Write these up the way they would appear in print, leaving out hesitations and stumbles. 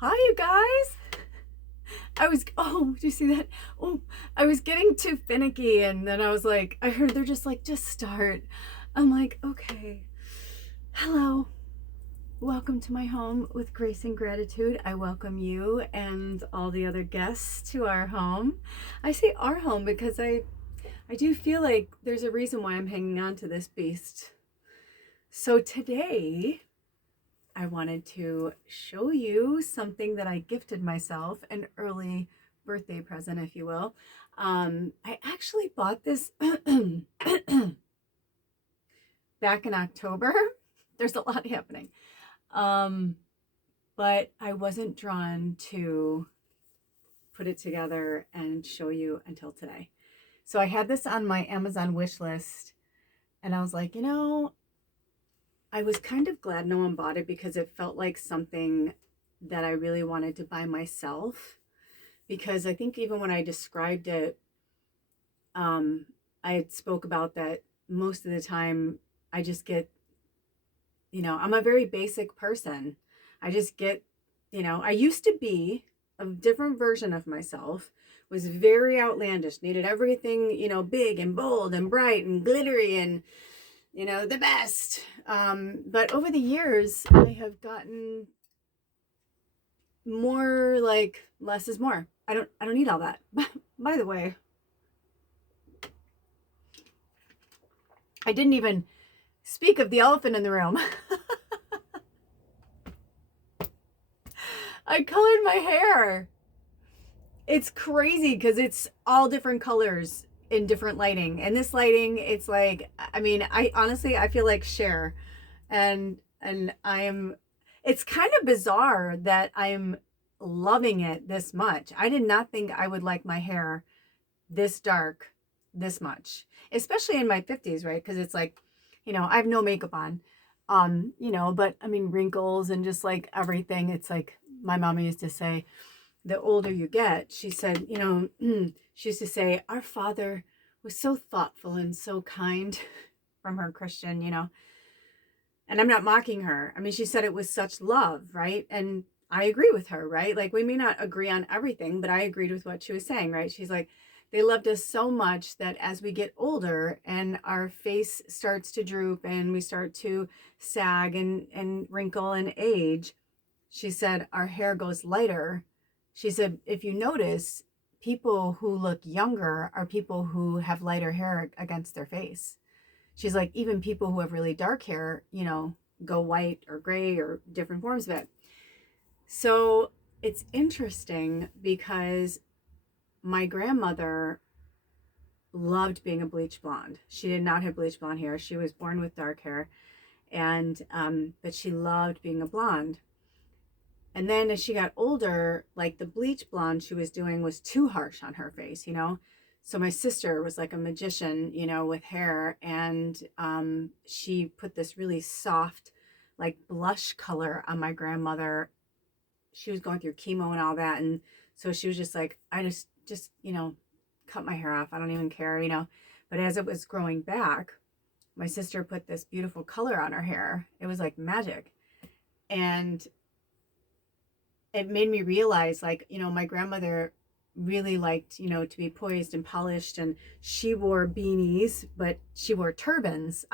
Hi, you guys. Do you see that? Oh, I was getting too finicky, and then I was like, I heard they're just like, just start. I'm like, okay. Hello. Welcome to my home with grace and gratitude. I welcome you and all the other guests to our home. I say our home because I do feel like there's a reason why I'm hanging on to this beast. So today, I wanted to show you something that I gifted myself, an early birthday present, if you will. I actually bought this back in October. There's a lot happening. But I wasn't drawn to put it together and show you until today. So I had this on my Amazon wish list, and I was like, I was kind of glad no one bought it because it felt like something that I really wanted to buy myself. Because I think even when I described it, I spoke about that most of the time I just get, I'm a very basic person. I just get, I used to be a different version of myself, was very outlandish, needed everything, big and bold and bright and glittery and the best. But over the years, I have gotten more like less is more. I don't need all that. By the way, I didn't even speak of the elephant in the room. I colored my hair. It's crazy because it's all different colors in different lighting. And this lighting, it's like, I honestly, I feel like Cher. And it's kind of bizarre that I'm loving it this much. I did not think I would like my hair this dark this much, especially in my 50s, right? Because it's like, I have no makeup on, but wrinkles and just like everything. It's like my mama used to say, the older you get, she said, she used to say, our father was so thoughtful and so kind from her Christian, and I'm not mocking her. She said it was such love, right? And I agree with her, right? Like, we may not agree on everything, but I agreed with what she was saying, right? She's like, they loved us so much that as we get older and our face starts to droop and we start to sag and wrinkle and age, she said, our hair goes lighter. She said, if you notice, people who look younger are people who have lighter hair against their face. She's like, even people who have really dark hair, go white or gray or different forms of it. So it's interesting because my grandmother loved being a bleach blonde. She did not have bleach blonde hair. She was born with dark hair, and but she loved being a blonde. And then as she got older, like the bleach blonde she was doing was too harsh on her face, So my sister was like a magician, with hair, and she put this really soft, like blush color on my grandmother. She was going through chemo and all that, and so she was just like, I just cut my hair off. I don't even care, But as it was growing back, my sister put this beautiful color on her hair. It was like magic, and it made me realize, like, my grandmother really liked, to be poised and polished, and she wore beanies, but she wore turbans.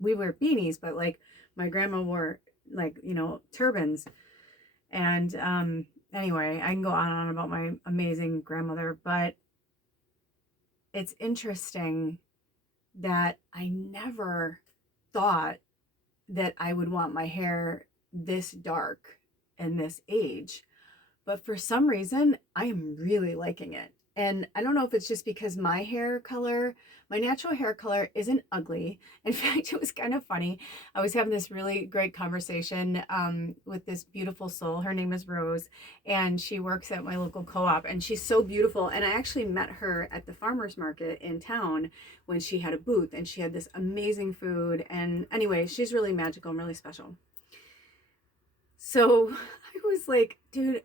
We wear beanies, but like my grandma wore like, turbans. And anyway, I can go on and on about my amazing grandmother, but it's interesting that I never thought that I would want my hair this dark in this age. But for some reason, I am really liking it. And I don't know if it's just because my natural hair color isn't ugly. In fact, it was kind of funny. I was having this really great conversation with this beautiful soul. Her name is Rose, and she works at my local co-op, and she's so beautiful. And I actually met her at the farmer's market in town when she had a booth, and she had this amazing food. And anyway, she's really magical and really special. So I was like, dude,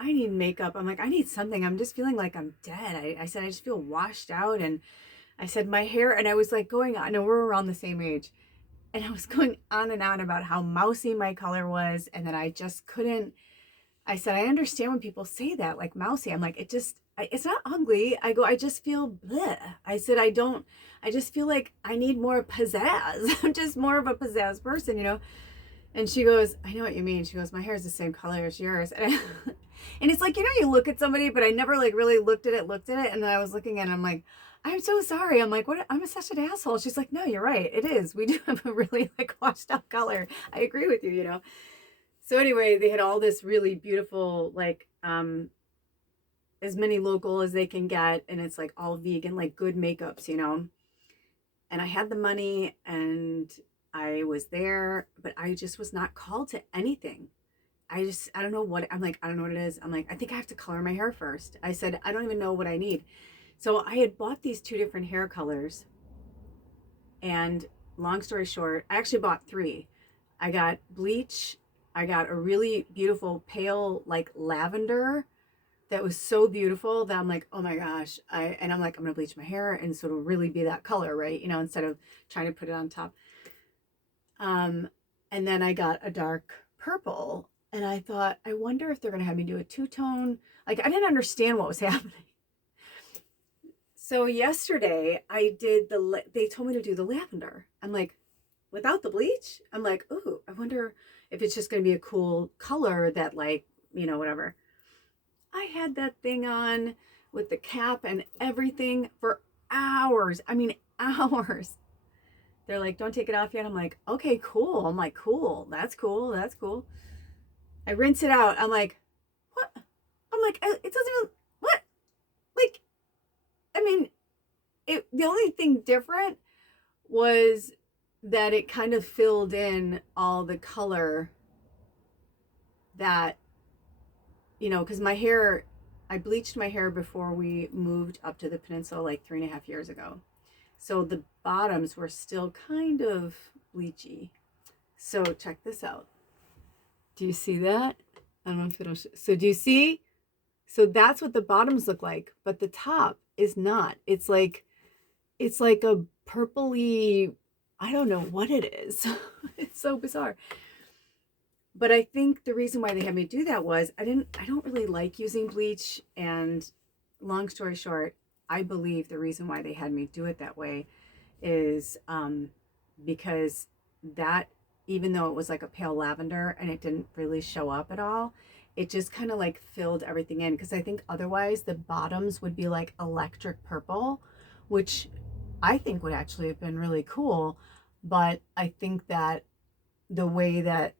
I need makeup. I'm like, I need something. I'm just feeling like I'm dead. I said, I just feel washed out. And I said, my hair, and I was like going on, no, we're around the same age. And I was going on and on about how mousy my color was, and that I just couldn't, I said, I understand when people say that, like mousy. I'm like, it's not ugly. I go, I just feel bleh. I said, I just feel like I need more pizzazz. I'm just more of a pizzazz person, you know? And she goes, I know what you mean. She goes, my hair is the same color as yours. And it's like, you know, you look at somebody, but I never like really looked at it. And then I was looking at it, I'm like, I'm so sorry. I'm like, what? I'm such an asshole. She's like, no, you're right. It is. We do have a really like washed out color. I agree with you, you know? So anyway, they had all this really beautiful, like, as many local as they can get. And it's like all vegan, like good makeups, you know? And I had the money and I was there, but I just was not called to anything. I don't know what, I'm like, I don't know what it is. I'm like, I think I have to color my hair first. I said, I don't even know what I need. So I had bought these 2 different hair colors. And long story short, I actually bought 3. I got bleach. I got a really beautiful pale, like lavender that was so beautiful that I'm like, oh my gosh. I'm like, I'm going to bleach my hair. And so it'll really be that color, right? You know, instead of trying to put it on top. And then I got a dark purple. And I thought, I wonder if they're going to have me do a 2-tone. Like, I didn't understand what was happening. So yesterday I did they told me to do the lavender. I'm like, without the bleach? I'm like, ooh, I wonder if it's just going to be a cool color that, like, you know, whatever. I had that thing on with the cap and everything for hours. I mean, hours. They're like, don't take it off yet. I'm like, okay, cool. I'm like, cool. That's cool. That's cool. I rinse it out. I'm like, what? I'm like, it doesn't even, what? Like, I mean, the only thing different was that it kind of filled in all the color that, you know, because my hair, I bleached my hair before we moved up to the peninsula like 3.5 years ago. So the bottoms were still kind of bleachy. So check this out. Do you see that? I don't know if it'll show. So do you see? So that's what the bottoms look like, but the top is not. It's like a purpley, I don't know what it is. It's so bizarre. But I think the reason why they had me do that was I don't really like using bleach. And long story short, I believe the reason why they had me do it that way is because that, even though it was like a pale lavender and it didn't really show up at all, it just kind of like filled everything in. Because I think otherwise the bottoms would be like electric purple, which I think would actually have been really cool. But I think that the way that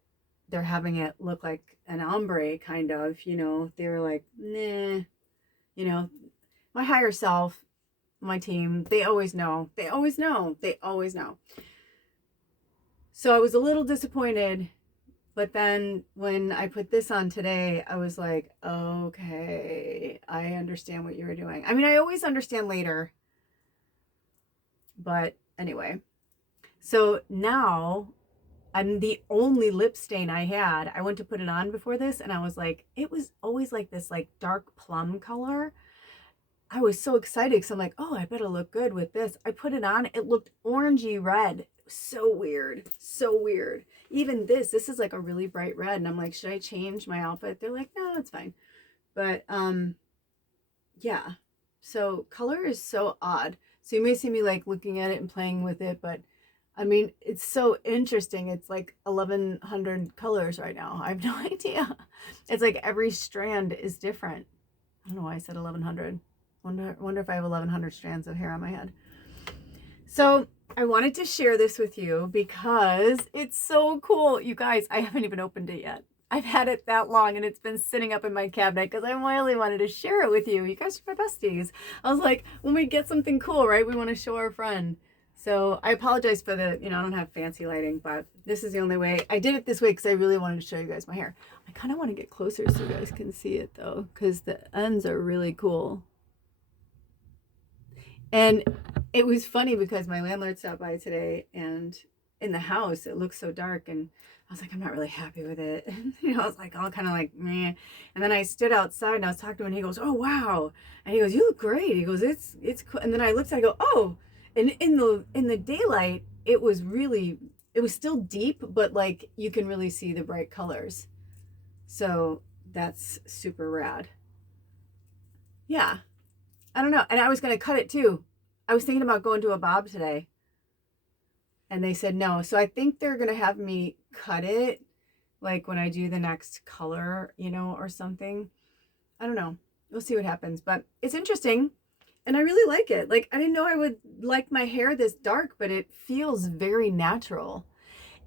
they're having it look like an ombre kind of, you know, they were like, nah, you know, my higher self, my team, they always know. They always know. They always know. So I was a little disappointed. But then when I put this on today, I was like, okay, I understand what you were doing. I mean, I always understand later. But anyway, so now I'm the only lip stain I had. I went to put it on before this and I was like, it was always like this like dark plum color. I was so excited because I'm like, oh, I better look good with this. I put it on. It looked orangey red. So weird. So weird. Even this is like a really bright red. And I'm like, should I change my outfit? They're like, no, it's fine. But yeah. So color is so odd. So you may see me like looking at it and playing with it, but I mean, it's so interesting. It's like 1,100 colors right now. I have no idea. It's like every strand is different. I don't know why I said 1,100. Wonder if I have 1,100 strands of hair on my head. So I wanted to share this with you because it's so cool. You guys, I haven't even opened it yet. I've had it that long and it's been sitting up in my cabinet because I really wanted to share it with you. You guys are my besties. I was like, when we get something cool, right, we want to show our friend. So I apologize for the, you know, I don't have fancy lighting, but this is the only way. I did it this way because I really wanted to show you guys my hair. I kind of want to get closer so you guys can see it though, because the ends are really cool. And it was funny because my landlord stopped by today and in the house, it looked so dark and I was like, I'm not really happy with it. And, you know, I was like, all kind of like, meh. And then I stood outside and I was talking to him and he goes, oh, wow. And he goes, you look great. He goes, it's cool. And then I looked and I go, oh, and in the daylight, it was still deep, but like you can really see the bright colors. So that's super rad. Yeah. I don't know. And I was going to cut it too. I was thinking about going to a bob today. And they said no. So I think they're going to have me cut it like when I do the next color, you know, or something. I don't know. We'll see what happens. But it's interesting. And I really like it. Like, I didn't know I would like my hair this dark, but it feels very natural.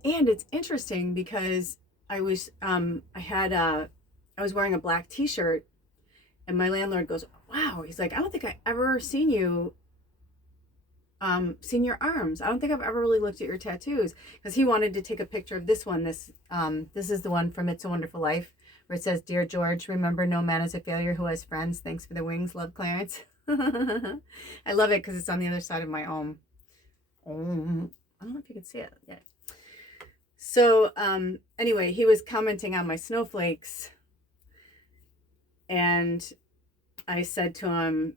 And it's interesting because I was wearing a black t-shirt, and my landlord goes, wow, he's like, I don't think I ever seen your arms. I don't think I've ever really looked at your tattoos, because he wanted to take a picture of this one. This is the one from It's a Wonderful Life, where it says, Dear George, remember no man is a failure who has friends. Thanks for the wings. Love, Clarence. I love it because it's on the other side of my I don't know if you can see it yet. So anyway, he was commenting on my snowflakes, and I said to him,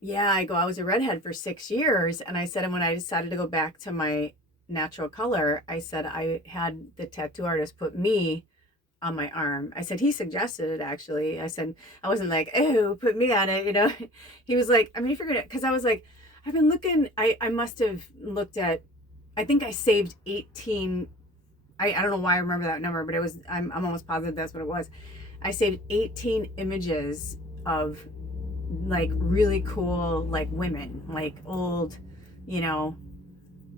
yeah, I was a redhead for 6 years. And I said, and when I decided to go back to my natural color, I said, I had the tattoo artist put me on my arm. I said, he suggested it, actually. I said, I wasn't like, oh, put me on it, you know. He was like, I mean, if you're gonna, because I was like, I've been looking, I must have looked at, I think I saved 18, I don't know why I remember that number, but it was, I'm almost positive that's what it was. I saved 18 images of like really cool, like women, like old, you know,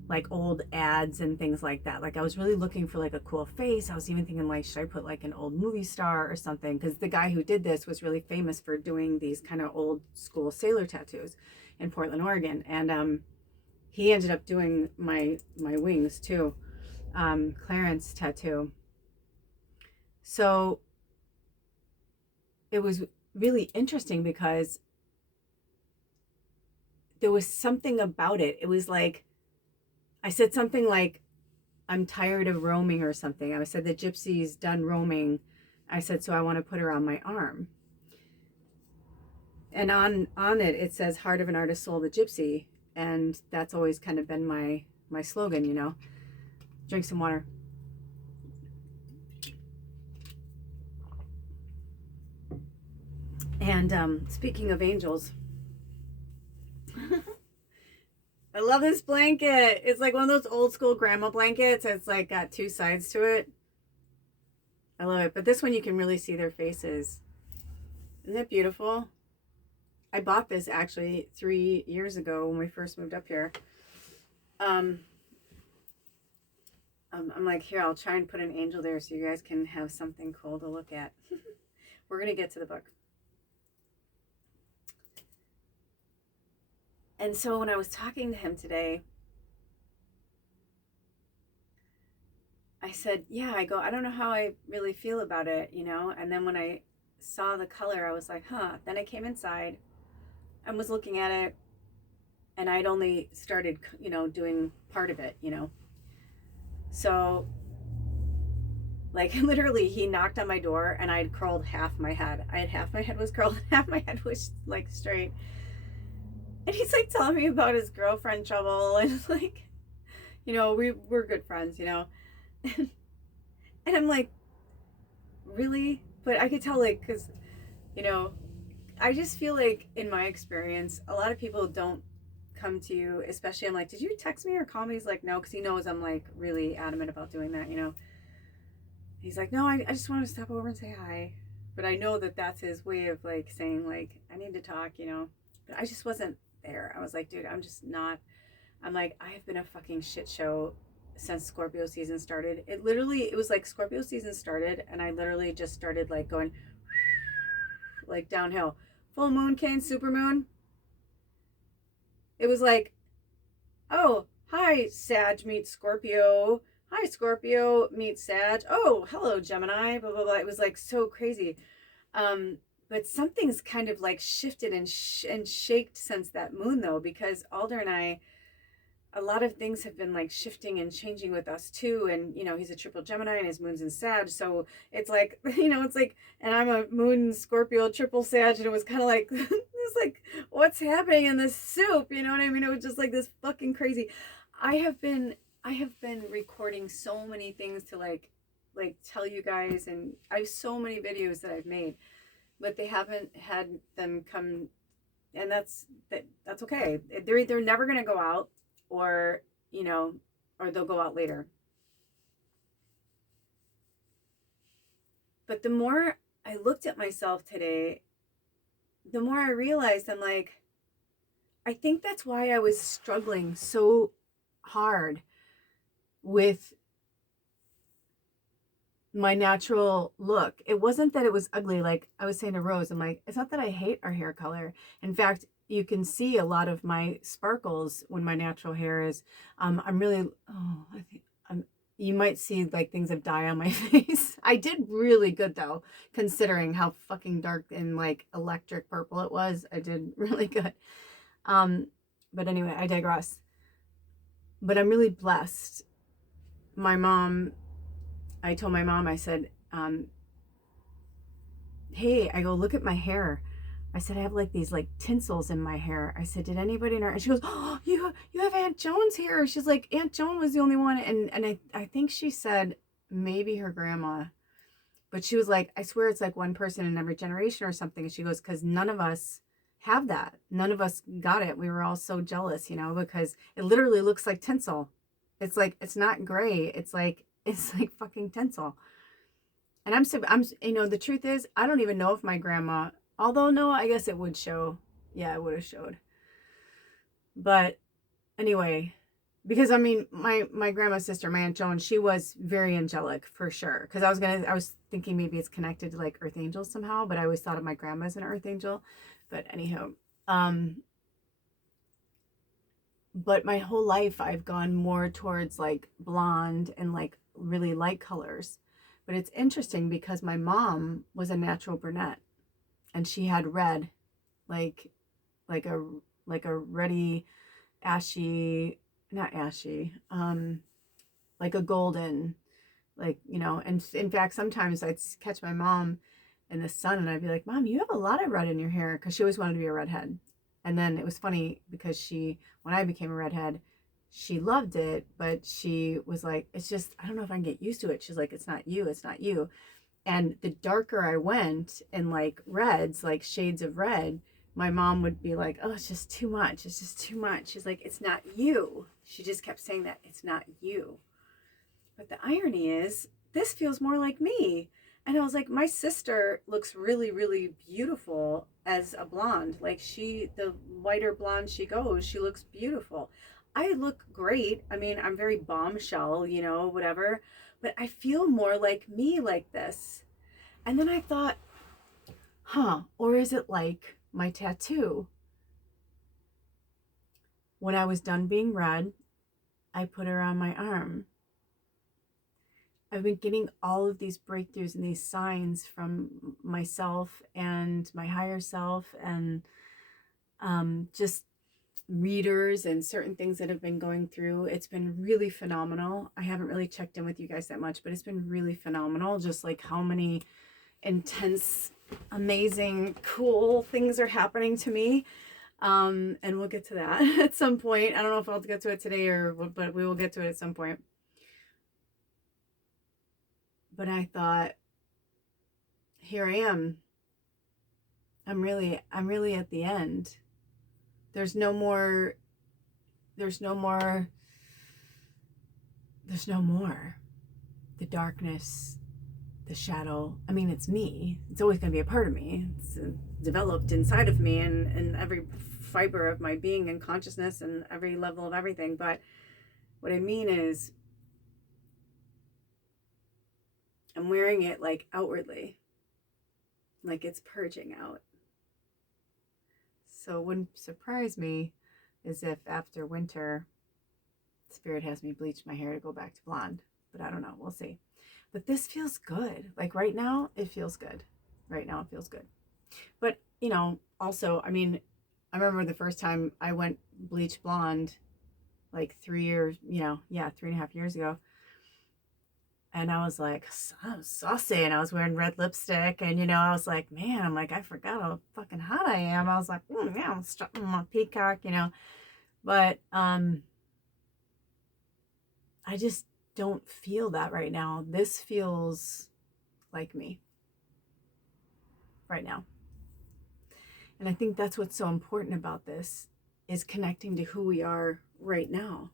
like old ads and things like that. Like I was really looking for like a cool face. I was even thinking like, should I put like an old movie star or something? Because the guy who did this was really famous for doing these kind of old school sailor tattoos in Portland, Oregon. And he ended up doing my wings too, Clarence tattoo. So it was really interesting because there was something about it. It was like, I said something like, I'm tired of roaming or something. I said, the gypsy's done roaming. I said, so I want to put her on my arm. And on it, it says, heart of an artist, soul of a gypsy. And that's always kind of been my slogan, you know. Drink some water. And speaking of angels, I love this blanket. It's like one of those old school grandma blankets. It's like got two sides to it. I love it. But this one you can really see their faces. Isn't that beautiful? I bought this actually 3 years ago when we first moved up here. I'm like, here, I'll try and put an angel there so you guys can have something cool to look at. We're going to get to the book. And so when I was talking to him today, I said, yeah, I don't know how I really feel about it, you know? And then when I saw the color, I was like, huh. Then I came inside and was looking at it, and I'd only started, you know, doing part of it, you know? So like literally he knocked on my door and I'd curled half my head. Half my head was curled, half my head was like straight. And he's like telling me about his girlfriend trouble, and like, you know, we're good friends, you know. And I'm like, really? But I could tell, like, because, you know, I just feel like in my experience, a lot of people don't come to you, especially I'm like, did you text me or call me? He's like, no, because he knows I'm like really adamant about doing that, you know. He's like, no, I just wanted to stop over and say hi. But I know that that's his way of like saying like, I need to talk, you know. But I just wasn't there. I was like, dude, I'm just not. I'm like, I have been a fucking shit show since Scorpio season started. It was like Scorpio season started and I literally just started like going like downhill. Full moon came, super moon. It was like, oh, hi, Sag meets Scorpio. Hi, Scorpio meets Sag. Oh, hello, Gemini, blah, blah, blah. It was like so crazy. But something's kind of like shifted and shaked since that moon though, because Alder and I, a lot of things have been like shifting and changing with us too. And, you know, he's a triple Gemini and his moon's in Sag. So it's like, you know, it's like, and I'm a moon Scorpio, triple Sag. And it was kind of like, it's like, what's happening in this soup? You know what I mean? It was just like this fucking crazy. I have been recording so many things to like like tell you guys, and I have so many videos that I've made, but they haven't had them come, and that's okay. They're either never going to go out, or or they'll go out later. But the more I looked at myself today, the more I realized I'm like, I think that's why I was struggling so hard with my natural look. It wasn't that it was ugly. Like I was saying to Rose, I'm like, it's not that I hate our hair color. In fact, you can see a lot of my sparkles when my natural hair is, I'm really, I think you might see like things of dye on my face. I did really good though, considering how fucking dark and like electric purple it was. I did really good. But anyway, I digress. But I'm really blessed. My mom, I told my mom, I said, hey, I go, look at my hair. I said, I have like these like tinsels in my hair. I said, did anybody know? And she goes, oh, you have Aunt Joan's hair. She's like, Aunt Joan was the only one. And I think she said maybe her grandma, but she was like, I swear it's like one person in every generation or something. And she goes, because none of us have that. None of us got it. We were all so jealous, because it literally looks like tinsel. It's like, it's not gray. It's like fucking tinsel. And I'm, the truth is, I don't even know if my grandma, although no, I guess it would show. Yeah, it would have showed. But anyway, because I mean, my grandma's sister, my Aunt Joan, she was very angelic for sure. Because I was thinking maybe it's connected to like earth angels somehow, but I always thought of my grandma as an earth angel. But anyhow, but my whole life I've gone more towards like blonde and like really light colors. But it's interesting because my mom was a natural brunette, and she had red, like a reddy, ashy, not ashy, like a golden, like, and in fact, sometimes I'd catch my mom in the sun and I'd be like, Mom, you have a lot of red in your hair, because she always wanted to be a redhead. And then it was funny because when I became a redhead, she loved it, but she was like, it's just, I don't know if I can get used to it. She's like, it's not you, it's not you. And the darker I went in like reds, like shades of red, my mom would be like, oh, it's just too much. It's just too much. She's like, it's not you. She just kept saying that, it's not you. But the irony is, this feels more like me. And I was like, my sister looks really, really beautiful as a blonde. Like the whiter blonde she goes, she looks beautiful. I look great. I mean, I'm very bombshell, whatever. But I feel more like me like this. And then I thought, or is it like my tattoo? When I was done being red, I put her on my arm. I've been getting all of these breakthroughs and these signs from myself and my higher self, and just readers and certain things that have been going through. It's been really phenomenal. I haven't really checked in with you guys that much, but it's been really phenomenal, just like how many intense, amazing, cool things are happening to me. And we'll get to that at some point. I don't know if I'll get to it today but we will get to it at some point. But I thought, here I am. I'm really at the end. There's no more. The darkness, the shadow. I mean, it's me. It's always going to be a part of me. It's developed inside of me and every fiber of my being and consciousness and every level of everything. But what I mean is, I'm wearing it like outwardly, like it's purging out. So it wouldn't surprise me is if after winter, Spirit has me bleach my hair to go back to blonde. But I don't know. We'll see. But this feels good. Like right now, it feels good. Right now, it feels good. But, also, I mean, I remember the first time I went bleach blonde, like 3 years, 3.5 years ago. And I was like, I was saucy, and I was wearing red lipstick, and I was like, man, I'm like, I forgot how fucking hot I am. I was like, yeah, I'm strutting my peacock, but I just don't feel that right now. This feels like me right now. And I think that's what's so important about this, is connecting to who we are right now.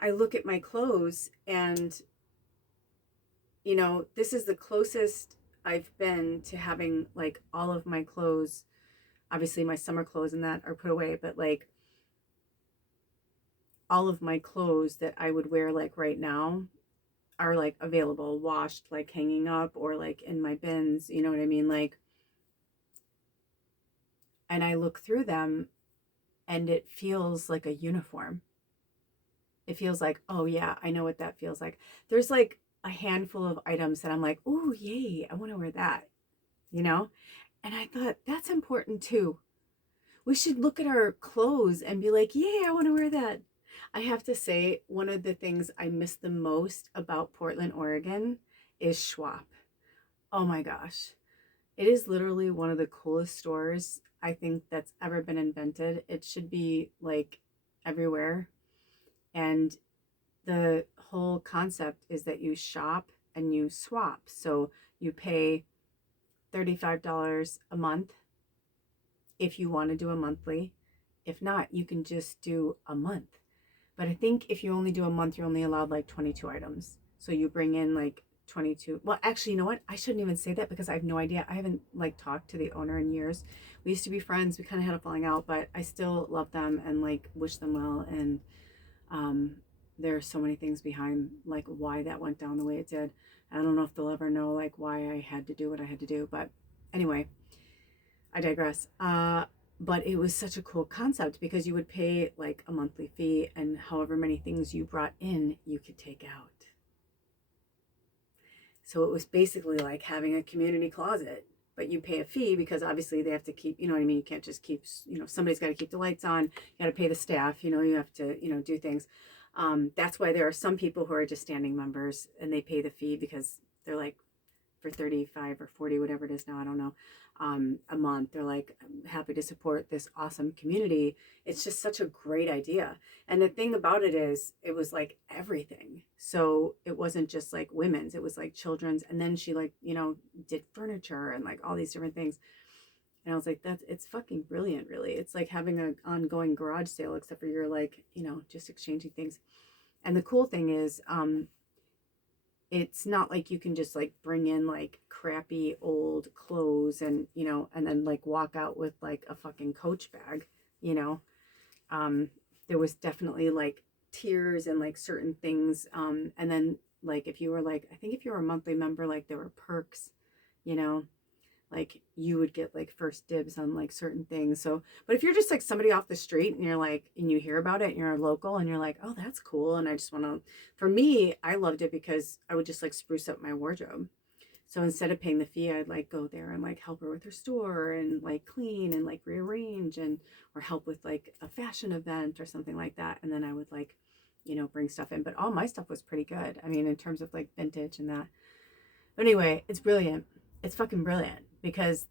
I look at my clothes and, you know, this is the closest I've been to having like all of my clothes, obviously my summer clothes and that are put away, but like all of my clothes that I would wear like right now are like available, washed, like hanging up or like in my bins, you know what I mean? Like, and I look through them and it feels like a uniform. It feels like, oh yeah, I know what that feels like. There's like a handful of items that I'm like, oh yay, I want to wear that, you know? And I thought that's important too. We should look at our clothes and be like, yay, I want to wear that. I have to say, one of the things I miss the most about Portland, Oregon is Schwab. Oh my gosh. It is literally one of the coolest stores I think that's ever been invented. It should be like everywhere. And the whole concept is that you shop and you swap. So you pay $35 a month if you want to do a monthly. If not, you can just do a month. But I think if you only do a month, you're only allowed like 22 items. So you bring in like 22. Well, actually, you know what? I shouldn't even say that because I have no idea. I haven't like talked to the owner in years. We used to be friends. We kind of had a falling out, but I still love them and like wish them well. And there are so many things behind like why that went down the way it did. I don't know if they'll ever know like why I had to do what I had to do. But anyway, I digress. But it was such a cool concept because you would pay like a monthly fee and however many things you brought in, you could take out. So it was basically like having a community closet, but you pay a fee because obviously they have to keep, you know what I mean? You can't just keep, you know, somebody's got to keep the lights on. You got to pay the staff, you know, you have to, you know, do things. That's why there are some people who are just standing members and they pay the fee because they're like, for 35 or 40, whatever it is now, I don't know, a month. They're like, I'm happy to support this awesome community. It's just such a great idea. And the thing about it is, it was like everything. So it wasn't just like women's, it was like children's. And then she like, you know, did furniture and like all these different things. And I was like, it's fucking brilliant, really. It's like having an ongoing garage sale, except for you're like, you know, just exchanging things. And the cool thing is, it's not like you can just like bring in like crappy old clothes and, you know, and then like walk out with like a fucking Coach bag, you know. There was definitely like tiers and like certain things. And then like if you were like, I think if you were a monthly member, like there were perks, you know, like you would get like first dibs on like certain things. So, but if you're just like somebody off the street and you're like, and you hear about it and you're a local and you're like, oh, that's cool. And I just want to, for me, I loved it because I would just like spruce up my wardrobe. So instead of paying the fee, I'd like go there and like help her with her store and like clean and like rearrange and, or help with like a fashion event or something like that. And then I would like, you know, bring stuff in, but all my stuff was pretty good. I mean, in terms of like vintage and that. But anyway, it's brilliant. It's fucking brilliant because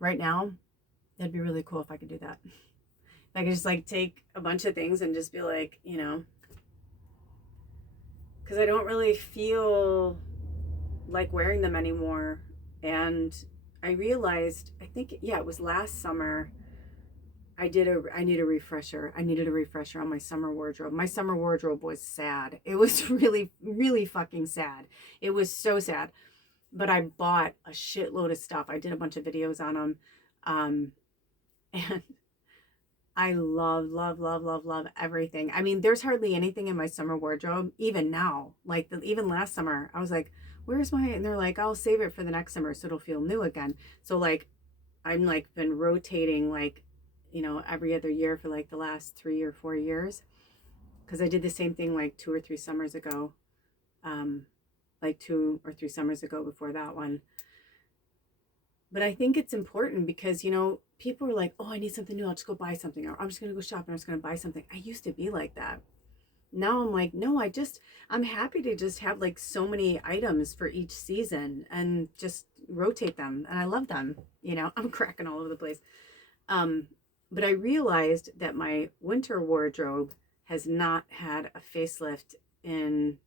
right now, that'd be really cool if I could do that. If I could just like take a bunch of things and just be like, you know, because I don't really feel like wearing them anymore. And I realized, I think, yeah, it was last summer. I need a refresher. I needed a refresher on my summer wardrobe. My summer wardrobe was sad. It was really, really fucking sad. It was so sad. But I bought a shitload of stuff. I did a bunch of videos on them. And I love everything. I mean, there's hardly anything in my summer wardrobe, even now. Like, even last summer, I was like, where's my, and they're like, I'll save it for the next summer so it'll feel new again. So, like, I'm like been rotating, like, you know, every other year for like the last 3 or 4 years. Because I did the same thing like 2 or 3 summers ago. Like 2 or 3 summers ago before that one. But I think it's important because, you know, people are like, oh, I need something new. I'll just go buy something. Or I'm just going to go shop and I'm just going to buy something. I used to be like that. Now I'm like, no, I'm happy to just have like so many items for each season and just rotate them. And I love them. You know, I'm cracking all over the place. But I realized that my winter wardrobe has not had a facelift in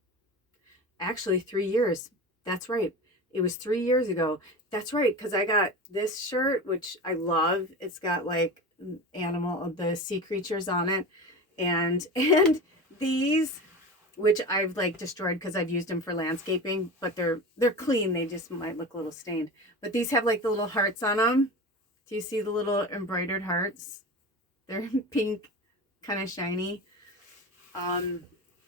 actually 3 years. That's right. It was 3 years ago. That's right, because I got this shirt, which I love. It's got like animal of the sea creatures on it, and these, which I've like destroyed because I've used them for landscaping, but they're clean. They just might look a little stained. But these have like the little hearts on them. Do you see the little embroidered hearts? They're pink, kind of shiny.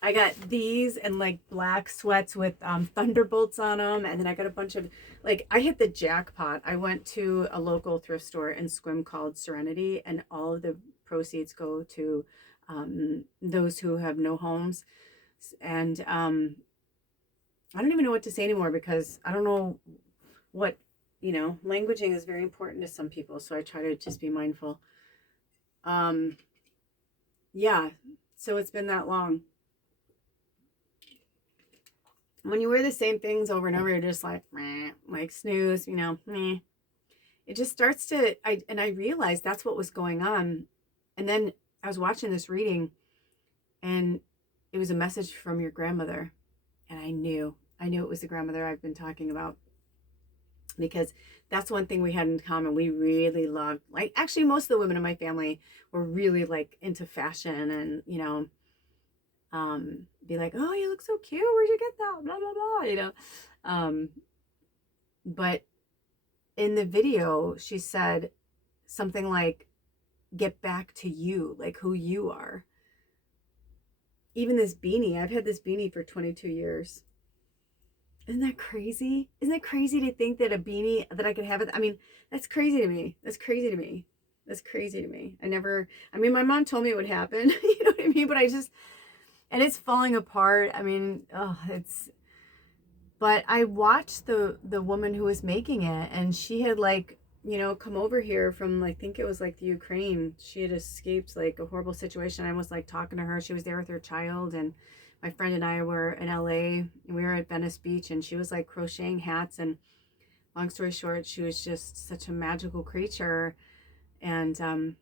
I got these and like black sweats with thunderbolts on them, and then I got a bunch of, like, I hit the jackpot. I went to a local thrift store in Sequim called Serenity, and all of the proceeds go to those who have no homes. And I don't even know what to say anymore, because I don't know what, languaging is very important to some people, so I try to just be mindful. Yeah, so it's been that long. When you wear the same things over and over, you're just like, meh, like snooze, meh. It just starts to, I realized that's what was going on. And then I was watching this reading, and it was a message from your grandmother. And I knew it was the grandmother I've been talking about, because that's one thing we had in common. We really loved, like, actually most of the women in my family were really like into fashion, and, be like, oh, you look so cute. Where'd you get that? Blah, blah, blah, But in the video, she said something like, get back to you, like who you are. Even this beanie, I've had this beanie for 22 years. Isn't that crazy? Isn't that crazy to think that a beanie, that I could have it? I mean, that's crazy to me. That's crazy to me. That's crazy to me. My mom told me it would happen. You know what I mean? But and it's falling apart. I mean, but I watched the woman who was making it, and she had like, come over here from, I think it was like the Ukraine. She had escaped like a horrible situation. I was like talking to her. She was there with her child, and my friend and I were in LA, and we were at Venice Beach, and she was like crocheting hats. And long story short, she was just such a magical creature. And I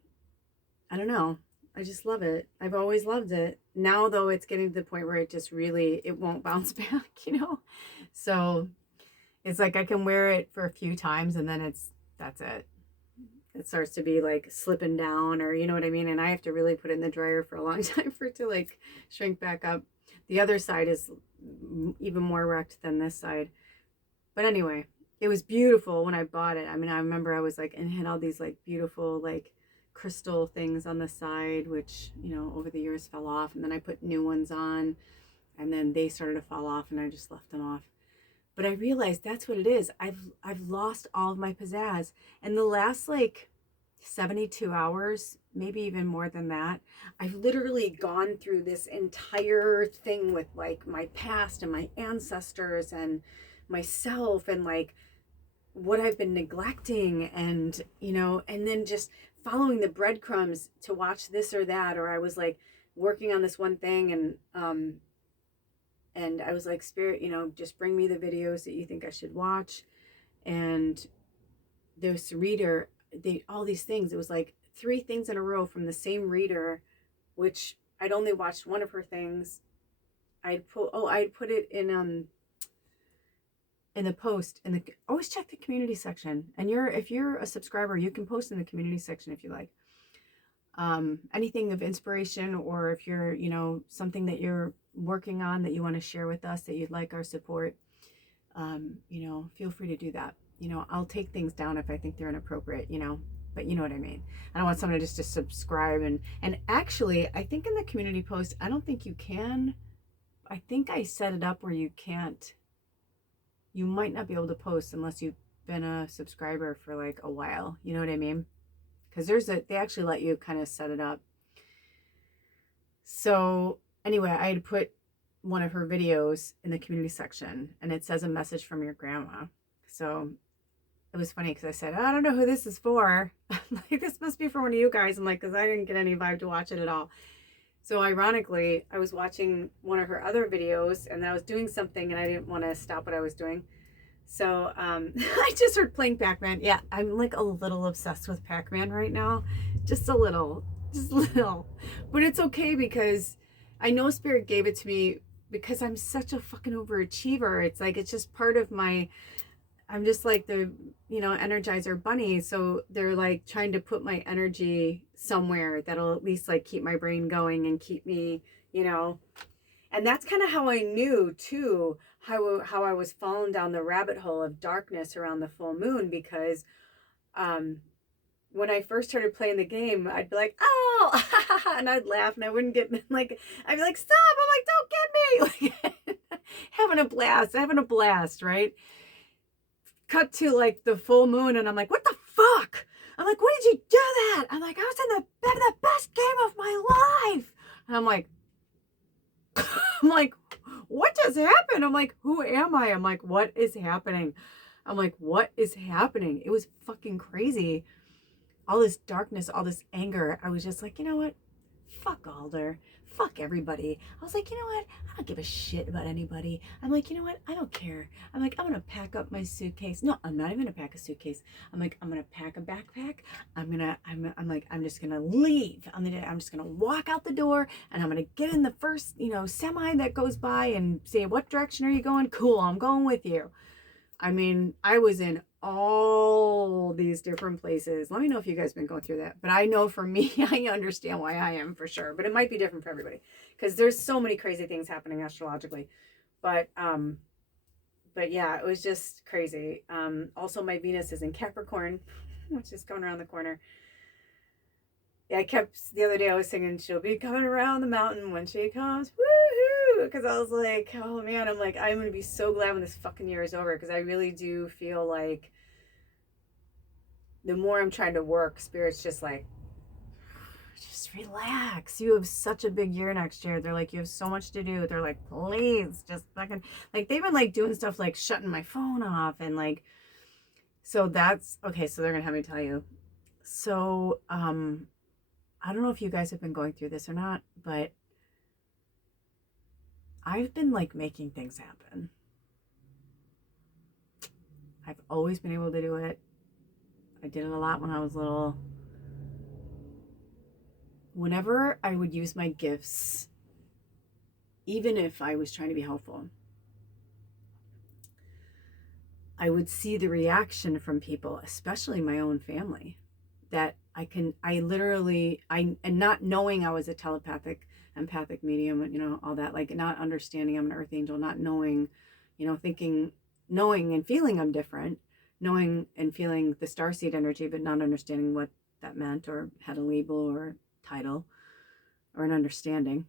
don't know. I just love it. I've always loved it. Now, though, it's getting to the point where it won't bounce back, So it's like I can wear it for a few times, and then that's it. It starts to be like slipping down, or you know what I mean? And I have to really put it in the dryer for a long time for it to like shrink back up. The other side is even more wrecked than this side. But anyway, it was beautiful when I bought it. I mean, I remember I was like, and it had all these like beautiful like crystal things on the side, which, over the years fell off. And then I put new ones on, and then they started to fall off, and I just left them off. But I realized that's what it is. I've lost all of my pizzazz. And the last like 72 hours, maybe even more than that, I've literally gone through this entire thing with like my past and my ancestors and myself, and like what I've been neglecting, and and then just following the breadcrumbs to watch this or that. Or I was like working on this one thing, and I was like, Spirit, just bring me the videos that you think I should watch. And this reader, all these things, it was like 3 things in a row from the same reader, which I'd only watched one of her things. I'd put it in the post, always check the community section. And if you're a subscriber, you can post in the community section if you like. Anything of inspiration, or if you're, something that you're working on that you want to share with us, that you'd like our support, feel free to do that. I'll take things down if I think they're inappropriate, but you know what I mean. I don't want someone just to subscribe. And actually, I think in the community post, I don't think you can. I think I set it up where you can't. You might not be able to post unless you've been a subscriber for like a while. You know what I mean? Because they actually let you kind of set it up. So anyway, I had put one of her videos in the community section, and it says a message from your grandma. So it was funny because I said, I don't know who this is for. Like, this must be for one of you guys. I'm like, because I didn't get any vibe to watch it at all. So ironically, I was watching one of her other videos, and I was doing something, and I didn't want to stop what I was doing. So I just started playing Pac-Man. Yeah, I'm like a little obsessed with Pac-Man right now. Just a little. But it's okay, because I know Spirit gave it to me because I'm such a fucking overachiever. It's like, it's just part of my, I'm just like the, Energizer bunny. So they're like trying to put my energy somewhere that'll at least like keep my brain going and keep me, and that's kind of how I knew too, how I was falling down the rabbit hole of darkness around the full moon, because when I first started playing the game, I'd be like, oh, and I'd laugh, and I wouldn't get like, I'd be like, stop. I'm like, don't get me. Like, having a blast, right? Cut to like the full moon, and I'm like, what the fuck? I'm like, what did you do that? I'm like, I was in the best game of my life. And I'm like, what just happened? I'm like, who am I? I'm like, what is happening? I'm like, what is happening? It was fucking crazy. All this darkness, all this anger. I was just like, you know what? Fuck Alder. Fuck everybody. I was like, you know what? I don't give a shit about anybody. I'm like, you know what? I don't care. I'm like, I'm gonna pack up my suitcase. No, I'm not even gonna pack a suitcase. I'm like, I'm gonna pack a backpack. I'm just gonna leave. I'm just gonna walk out the door, and I'm gonna get in the first, semi that goes by and say, what direction are you going? Cool, I'm going with you. I mean, I was in all these different places. Let me know if you guys been going through that. But I know for me, I understand why I am for sure. But it might be different for everybody, because there's so many crazy things happening astrologically. But yeah, it was just crazy. Also, my Venus is in Capricorn, which is coming around the corner. Yeah, the other day I was singing, she'll be coming around the mountain when she comes. Woohoo! Because I was like, oh man, I'm going to be so glad when this fucking year is over, because I really do feel like the more I'm trying to work, Spirit's just like, just relax. You have such a big year next year. They're like, you have so much to do. They're like, please, just fucking, like, they've been like doing stuff like shutting my phone off, and like, so that's, okay, so they're going to have me tell you. So, I don't know if you guys have been going through this or not, but I've been like making things happen. I've always been able to do it. I did it a lot when I was little. Whenever I would use my gifts, even if I was trying to be helpful, I would see the reaction from people, especially my own family, that and not knowing I was a empathic medium, all that, like not understanding I'm an earth angel, not knowing, thinking, knowing and feeling I'm different, knowing and feeling the starseed energy, but not understanding what that meant or had a label or title or an understanding.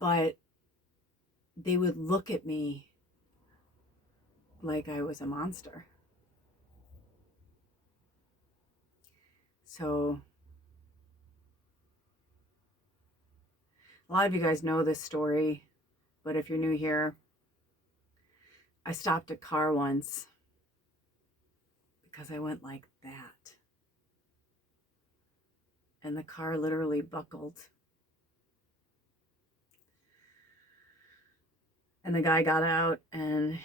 But they would look at me like I was a monster. So a lot of you guys know this story, but if you're new here, I stopped a car once because I went like that. And the car literally buckled. And the guy got out and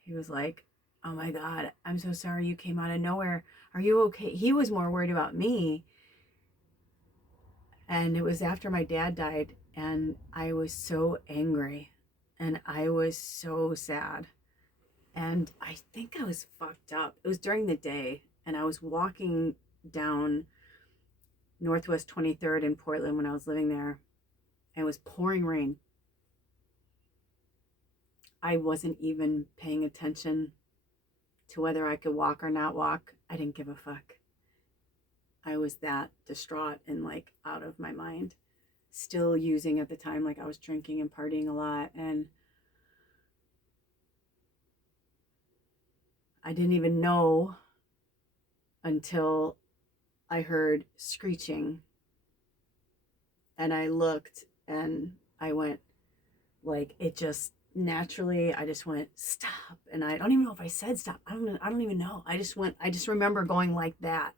he was like, oh my God, I'm so sorry you came out of nowhere. Are you okay? He was more worried about me. And it was after my dad died, and I was so angry and I was so sad. And I think I was fucked up. It was during the day, and I was walking down Northwest 23rd in Portland when I was living there, and it was pouring rain. I wasn't even paying attention to whether I could walk or not walk. I didn't give a fuck. I was that distraught and like out of my mind. Still using at the time, like I was drinking and partying a lot, and I didn't even know until I heard screeching, and I looked and I went, like, it just naturally, I just went, stop. And I don't even know if I said stop. I don't even know. I just remember going like that.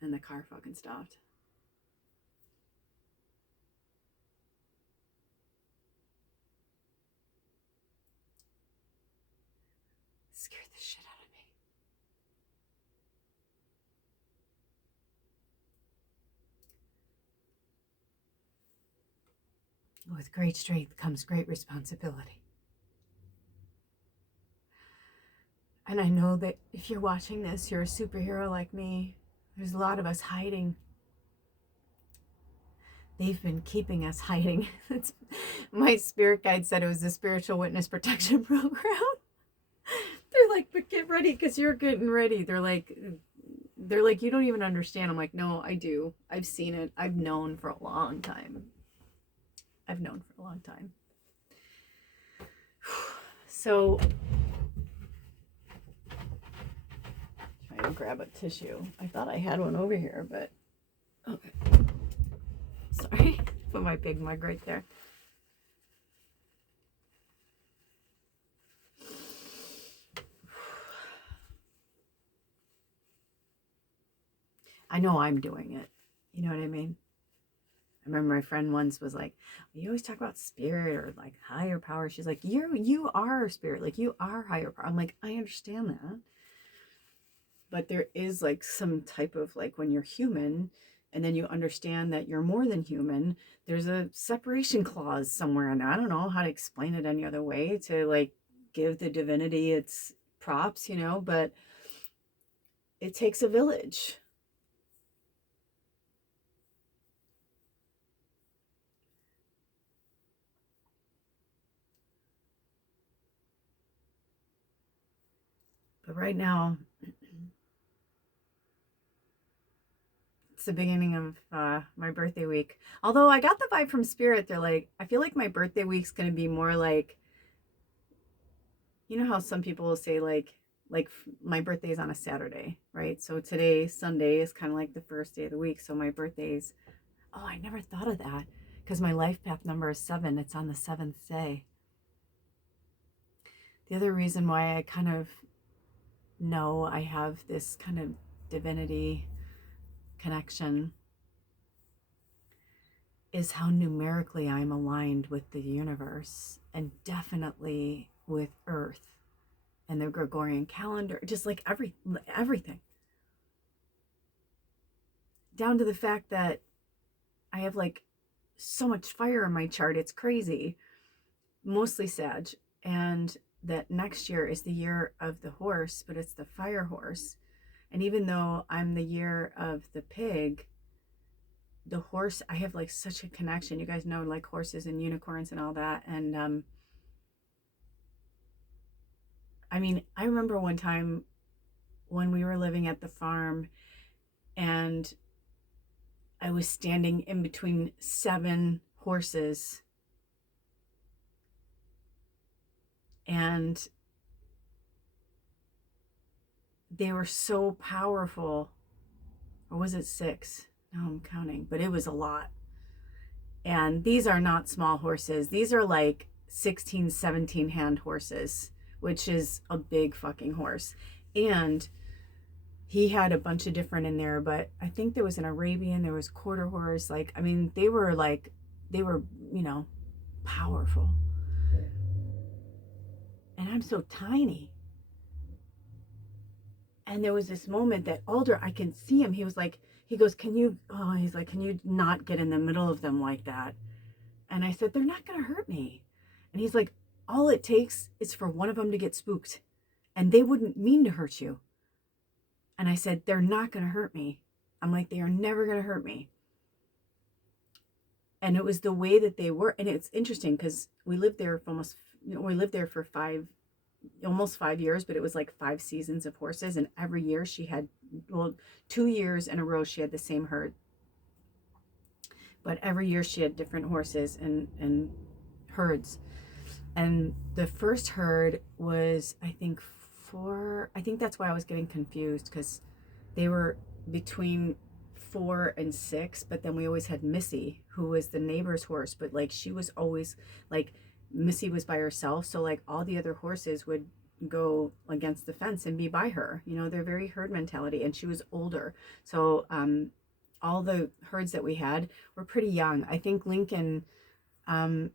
And the car fucking stopped. Scared the shit out of me. With great strength comes great responsibility. And I know that if you're watching this, you're a superhero like me. There's a lot of us hiding. They've been keeping us hiding. My spirit guide said it was the spiritual witness protection program. They're like, but get ready because you're getting ready. They're like, you don't even understand. I'm like, no, I do. I've seen it. I've known for a long time. So, try and grab a tissue. I thought I had one over here, but okay. Sorry. Put my big mug right there. I know I'm doing it. You know what I mean? I remember my friend once was like, you always talk about spirit or like higher power. She's like, you are spirit, like you are higher power. I'm like, I understand that. But there is like some type of like when you're human and then you understand that you're more than human, there's a separation clause somewhere. And I don't know how to explain it any other way to like give the divinity its props, you know, but it takes a village. But right now, it's the beginning of my birthday week. Although I got the vibe from Spirit, they're like, I feel like my birthday week's going to be more like, you know how some people will say like my birthday is on a Saturday, right? So today, Sunday, is kind of like the first day of the week. So my birthday's, oh, I never thought of that because my life path number is 7. It's on the 7th day. The other reason why I kind of know I have this kind of divinity connection is how numerically I'm aligned with the universe and definitely with Earth and the Gregorian calendar, just like everything. Down to the fact that I have like so much fire in my chart, it's crazy. Mostly Sag, and that next year is the year of the horse, but it's the fire horse. And even though I'm the year of the pig, the horse, I have like such a connection. You guys know like horses and unicorns and all that. And I mean, I remember one time when we were living at the farm and I was standing in between 7 horses, and they were so powerful. Or was it 6? Now I'm counting, but it was a lot. And these are not small horses. These are like 16, 17 hand horses, which is a big fucking horse. And he had a bunch of different in there, but I think there was an Arabian, there was quarter horse. Like, I mean, they were, you know, powerful. And I'm so tiny. And there was this moment that Alder, I can see him. He was like, he goes, can you not get in the middle of them like that? And I said, they're not going to hurt me. And he's like, all it takes is for one of them to get spooked and they wouldn't mean to hurt you. And I said, they're not going to hurt me. I'm like, they are never going to hurt me. And it was the way that they were. And it's interesting because we lived there for almost 5 years, but it was like 5 seasons of horses. And every year she had, 2 years in a row, she had the same herd. But every year she had different horses and herds. And the first herd was, I think that's why I was getting confused, because they were between 4 and 6, but then we always had Missy, who was the neighbor's horse, but like she was always like, Missy was by herself, so like all the other horses would go against the fence and be by her. You know, they're very herd mentality, and she was older. So all the herds that we had were pretty young. I think Lincoln, I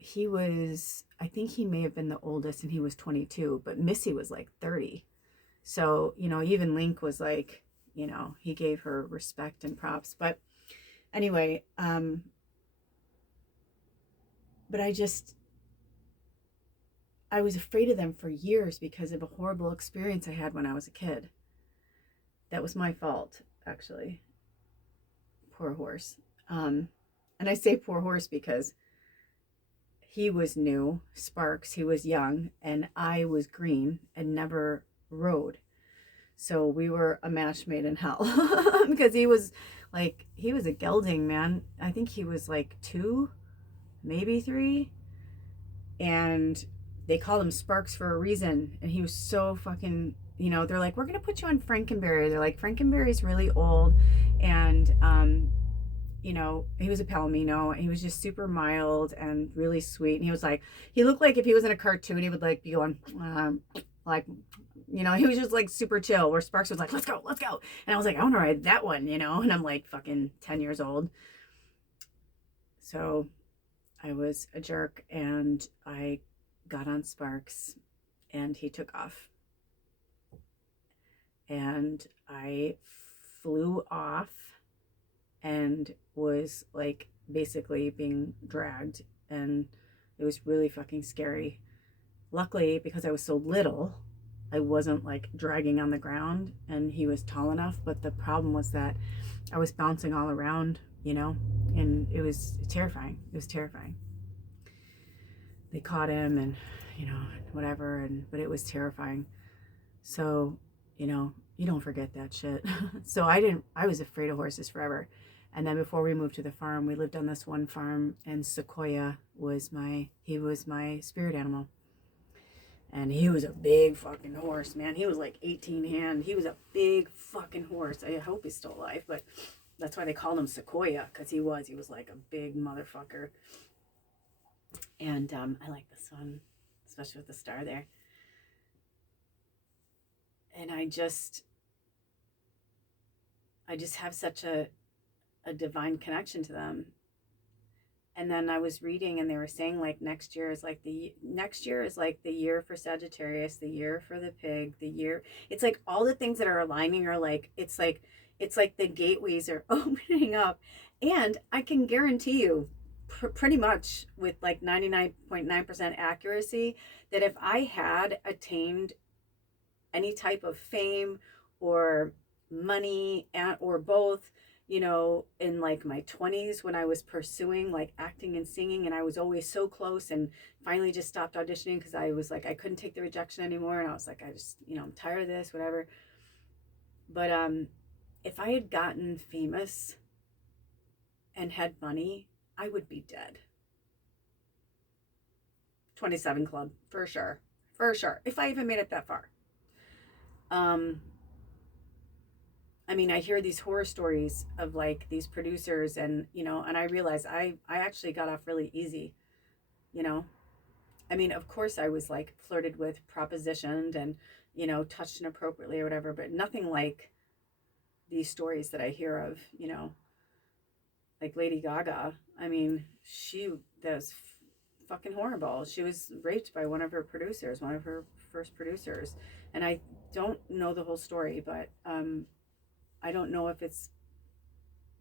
think he may have been the oldest, and he was 22, but Missy was like 30. So, you know, even Link was like, you know, he gave her respect and props. But anyway, the but I was afraid of them for years because of a horrible experience I had when I was a kid. That was my fault, actually. Poor horse. And I say poor horse because he was new, Sparks, he was young, and I was green and never rode. So we were a match made in hell because he was a gelding, man. I think he was like 2, maybe 3. And they called him Sparks for a reason. And he was so fucking, they're like, we're going to put you on Frankenberry. They're like, Frankenberry's really old. And, he was a Palomino, and he was just super mild and really sweet. And he looked like if he was in a cartoon, he would like be going, he was just like super chill, where Sparks was like, let's go. And I was like, I want to ride that one, and I'm like fucking 10 years old. So I was a jerk, and I got on Sparks, and he took off. And I flew off and was like basically being dragged, and it was really fucking scary. Luckily, because I was so little, I wasn't like dragging on the ground, and he was tall enough, but the problem was that I was bouncing all around, and it was terrifying. They caught him, and whatever, but it was terrifying. So, you don't forget that shit. So I was afraid of horses forever. And then before we moved to the farm, we lived on this one farm, and Sequoia was my spirit animal. And he was a big fucking horse, man. He was like 18 hand. He was a big fucking horse. I hope he's still alive, but that's why they called him Sequoia, because he was like a big motherfucker. And I like this one, especially with the star there. And I just have such a divine connection to them. And then I was reading, and they were saying like next year is like the year for Sagittarius, the year for the pig, it's like all the things that are aligning are like, it's like the gateways are opening up. And I can guarantee you pretty much with like 99.9% accuracy that if I had attained any type of fame or money or both, in like my 20s, when I was pursuing like acting and singing, and I was always so close, and finally just stopped auditioning because I was like, I couldn't take the rejection anymore. And I was like, I just, I'm tired of this, whatever. But if I had gotten famous and had money, I would be dead. 27 Club, for sure. If I even made it that far. I hear these horror stories of like these producers, and and I realize I actually got off really easy. Of course I was like flirted with, propositioned, and touched inappropriately or whatever, but nothing like these stories that I hear of. Like Lady Gaga. She was fucking horrible. She was raped by one of her first producers, and I don't know the whole story, but I don't know if it's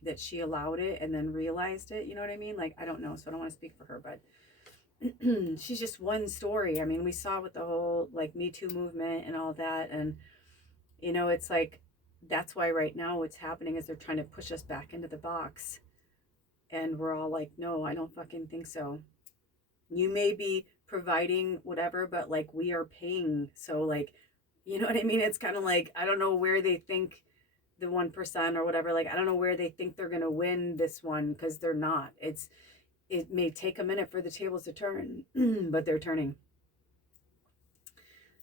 that she allowed it and then realized it, you know what I mean? Like, I don't know, so I don't want to speak for her, but she's just one story. We saw with the whole like Me Too movement and all that, and it's like, that's why right now what's happening is they're trying to push us back into the box, and we're all like, no, I don't fucking think so. You may be providing whatever, but like, we are paying, so like, you know what I mean? It's kind of like, I don't know where they think the 1% or whatever, like, I don't know where they think they're gonna win this one, because they're not. It may take a minute for the tables to turn, but they're turning.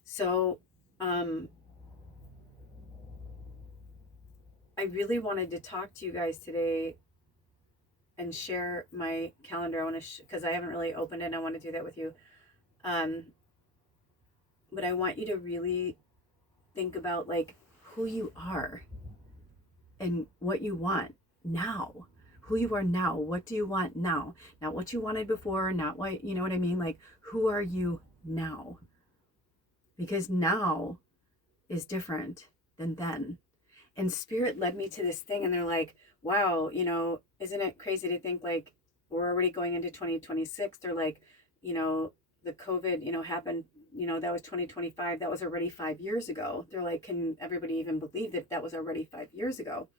So I really wanted to talk to you guys today and share my calendar. I want to because I haven't really opened it, and I want to do that with you. But I want you to really think about like who you are and what you want now. Who you are now. What do you want now? Not what you wanted before, not what, you know what I mean? Like, who are you now? Because now is different than then. And Spirit led me to this thing, and they're like, wow, isn't it crazy to think like we're already going into 2026. They're like, you know, the COVID, you know, happened, you know, that was 2025. That was already 5 years ago. They're like, can everybody even believe that that was already 5 years ago?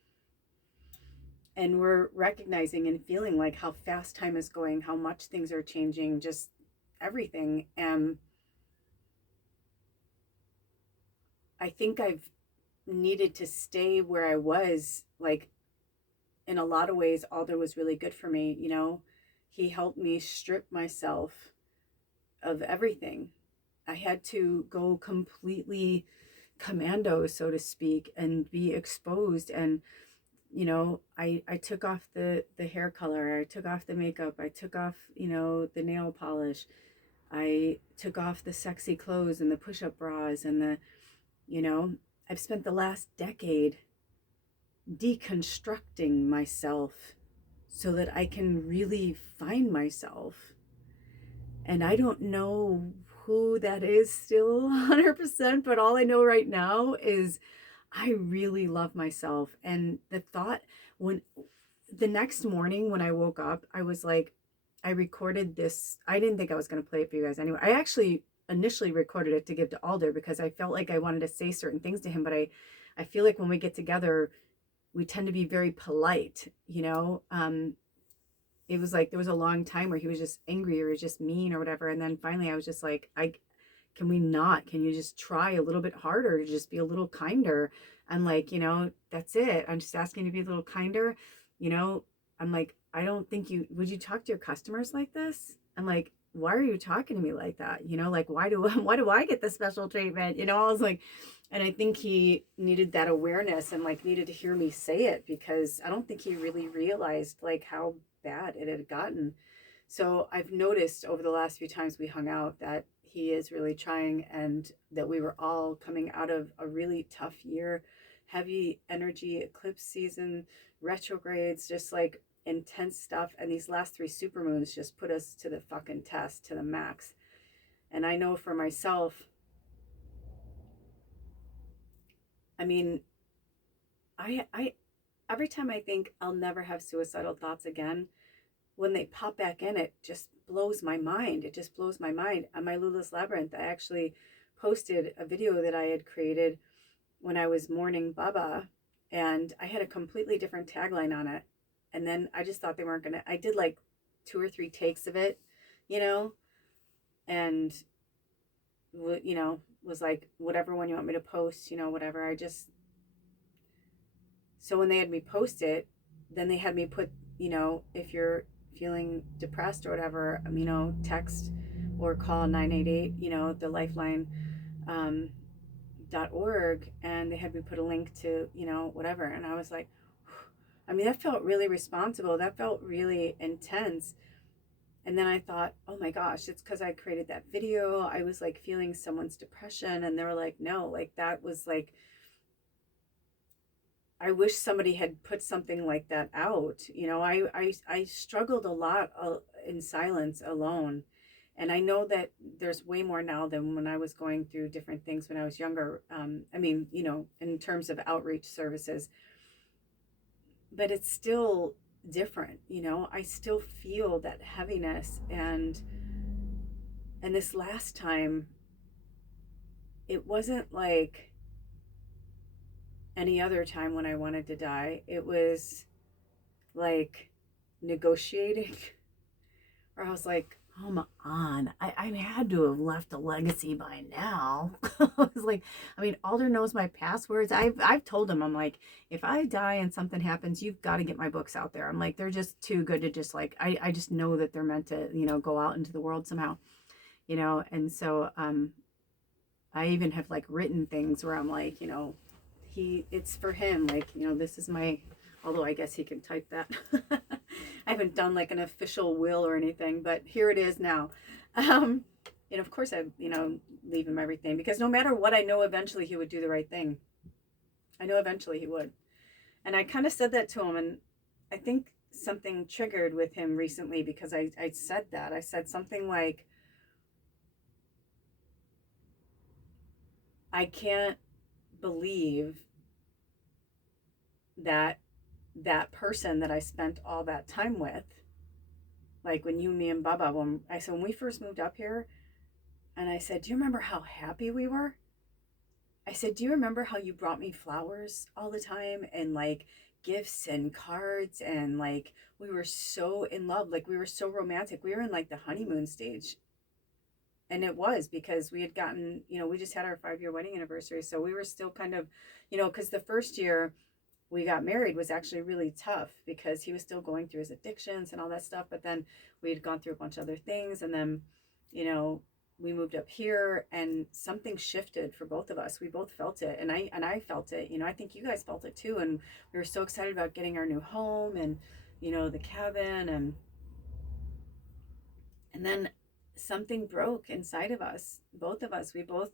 And we're recognizing and feeling like how fast time is going, how much things are changing, just everything. And I think I've needed to stay where I was, like, in a lot of ways. Alder was really good for me, you know. He helped me strip myself of everything. I had to go completely commando, so to speak, and be exposed. And you know, I took off the hair color, I took off the makeup, I took off, you know, the nail polish, I took off the sexy clothes and the push-up bras and the, you know, I've spent the last decade deconstructing myself so that I can really find myself. And I don't know who that is still 100%, but all I know right now is I really love myself. And the thought, when the next morning when I woke up, I was like, I recorded this. I didn't think I was going to play it for you guys anyway. I actually initially recorded it to give to Alder because I felt like I wanted to say certain things to him, but I feel like when we get together, we tend to be very polite, you know. It was like there was a long time where he was just angry or just mean or whatever, and then finally I was just like, can you just try a little bit harder to just be a little kinder? And like, you know, that's it. I'm just asking to be a little kinder. You know, I'm like, I don't think would you talk to your customers like this? I'm like, why are you talking to me like that? You know, like, why do I get the special treatment? You know, I was like, and I think he needed that awareness and like needed to hear me say it, because I don't think he really realized like how bad it had gotten. So I've noticed over the last few times we hung out that he is really trying, and that we were all coming out of a really tough year, heavy energy, eclipse season, retrogrades, just like intense stuff. And these last 3 supermoons just put us to the fucking test, to the max. And I know for myself, I mean, I every time I think I'll never have suicidal thoughts again, when they pop back in, it just blows my mind. It just blows my mind. On my Lula's Labyrinth, I actually posted a video that I had created when I was mourning Baba, and I had a completely different tagline on it. And then I just thought they weren't gonna, I did like 2 or 3 takes of it, you know, and, you know, was like, whatever one you want me to post, you know, whatever. So when they had me post it, then they had me put, you know, if you're feeling depressed or whatever, you know, text or call 988, you know, the lifeline .org, and they had me put a link to, you know, whatever. And I was like, I mean, that felt really responsible. That felt really intense. And then I thought, oh my gosh, it's because I created that video. I was like feeling someone's depression, and they were like, no, like that was like, I wish somebody had put something like that out. You know, I struggled a lot in silence alone. And I know that there's way more now than when I was going through different things when I was younger. I mean, you know, in terms of outreach services, but it's still different. You know, I still feel that heaviness. And this last time, it wasn't like any other time when I wanted to die. It was like negotiating, or I was like, come on, I had to have left a legacy by now. I was like, I mean, Alder knows my passwords. I've told him, I'm like, if I die and something happens, you've got to get my books out there. I'm like, they're just too good to just like, I just know that they're meant to, you know, go out into the world somehow, you know. And so I even have like written things where I'm like, you know, it's for him, like, you know, this is my, although I guess he can type that. I haven't done like an official will or anything, but here it is now. And of course I, you know, leave him everything, because no matter what, I know eventually he would do the right thing. I know eventually he would. And I kind of said that to him, and I think something triggered with him recently, because I said that. I said something like, I can't believe that that person that I spent all that time with like when you, me, and Bubba, when we first moved up here, and I said, do you remember how happy we were? I said, do you remember how you brought me flowers all the time and like gifts and cards, and like we were so in love, like we were so romantic. We were in like the honeymoon stage. And it was because we had gotten, we just had our 5-year wedding anniversary. So we were still kind of, because the first year we got married was actually really tough because he was still going through his addictions and all that stuff. But then we had gone through a bunch of other things. And then, we moved up here and something shifted for both of us. We both felt it. And I felt it, I think you guys felt it too. And we were so excited about getting our new home and, the cabin, and then something broke inside of us, both of us. We both,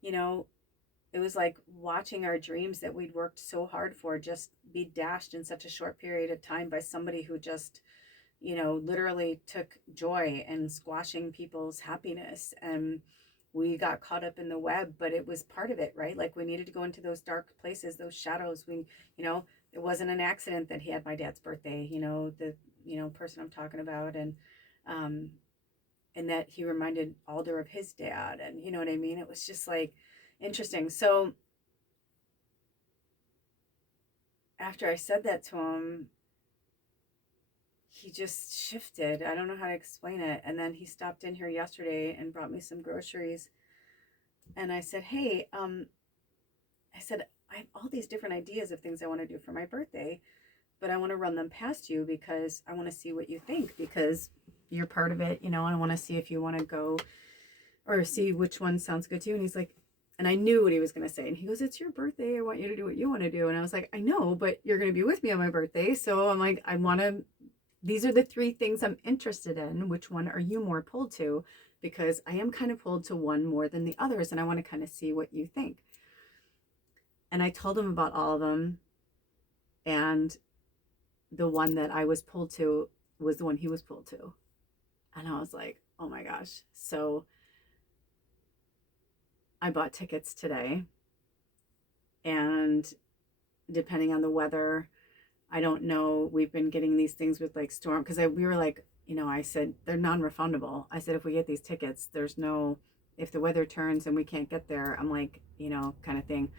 you know, it was like watching our dreams that we'd worked so hard for just be dashed in such a short period of time by somebody who just, literally took joy in squashing people's happiness. And we got caught up in the web, but it was part of it, right? Like we needed to go into those dark places, those shadows. It wasn't an accident that he had my dad's birthday, the, person I'm talking about. And that he reminded Alder of his dad, and you know what I mean? It was just like interesting. So after I said that to him, he just shifted. I don't know how to explain it. And then he stopped in here yesterday and brought me some groceries. And I said, hey, I have all these different ideas of things I want to do for my birthday, but I want to run them past you because I want to see what you think, because you're part of it, and I want to see if you want to go or see which one sounds good to you. And he's like, and I knew what he was going to say. And he goes, it's your birthday. I want you to do what you want to do. And I was like, I know, but you're going to be with me on my birthday. So I'm like, these are the 3 things I'm interested in. Which one are you more pulled to? Because I am kind of pulled to one more than the others. And I want to kind of see what you think. And I told him about all of them. And the one that I was pulled to was the one he was pulled to. And I was like, oh my gosh. So I bought tickets today. And depending on the weather, I don't know. We've been getting these things with like storm, because we were like, I said, they're non-refundable. I said, if we get these tickets, if the weather turns and we can't get there, I'm like, kind of thing.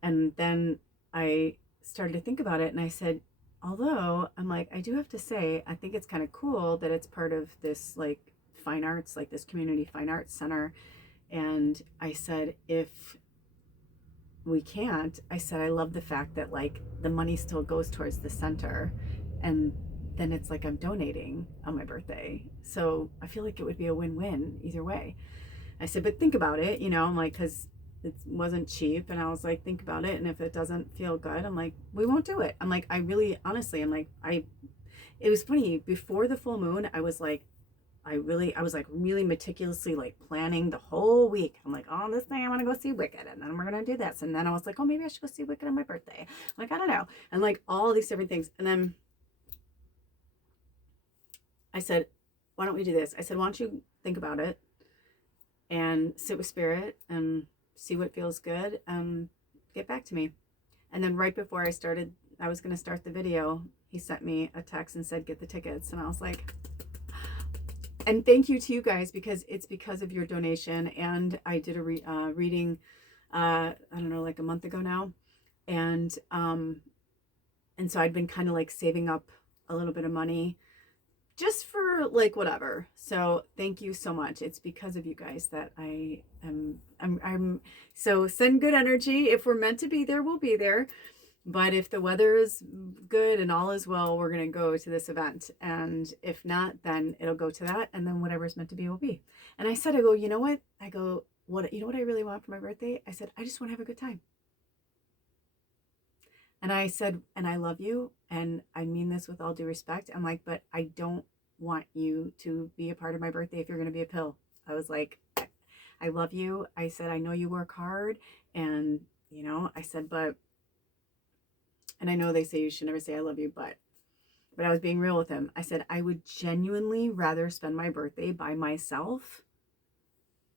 And then I started to think about it, and I said, although I'm like, I do have to say, I think it's kind of cool that it's part of this like fine arts, like this community fine arts center. And I said, if we can't, I said, I love the fact that like the money still goes towards the center, and then it's like I'm donating on my birthday. So I feel like it would be a win-win either way. I said, but think about it, I'm like, because it wasn't cheap. And I was like, think about it. And if it doesn't feel good, I'm like, we won't do it. I'm like, I really, honestly, I'm like, it was funny. Before the full moon, I was like really meticulously like planning the whole week. I'm like, oh, this thing I want to go see Wicked, and then we're going to do this. And then I was like, oh, maybe I should go see Wicked on my birthday. I'm like, I don't know. And like all these different things. And then I said, why don't we do this? I said, why don't you think about it and sit with spirit and see what feels good, get back to me. And then right before I was going to start the video, he sent me a text and said, get the tickets. And I was like, and thank you to you guys, because it's because of your donation. And I did a reading, I don't know, like a month ago now. And so I'd been kind of like saving up a little bit of money just for like whatever. So thank you so much. It's because of you guys that I'm so send good energy. If we're meant to be there, we'll be there. But if the weather is good and all is well, we're going to go to this event. And if not, then it'll go to that. And then whatever's meant to be will be. And I said, I go, you know what? I go, what I really want for my birthday? I said, I just want to have a good time. And I said, and I love you. And I mean this with all due respect. I'm like, but I don't want you to be a part of my birthday if you're going to be a pill. I was like, I love you. I said, I know you work hard. And, I said, and I know they say you should never say I love you, but I was being real with him. I said, I would genuinely rather spend my birthday by myself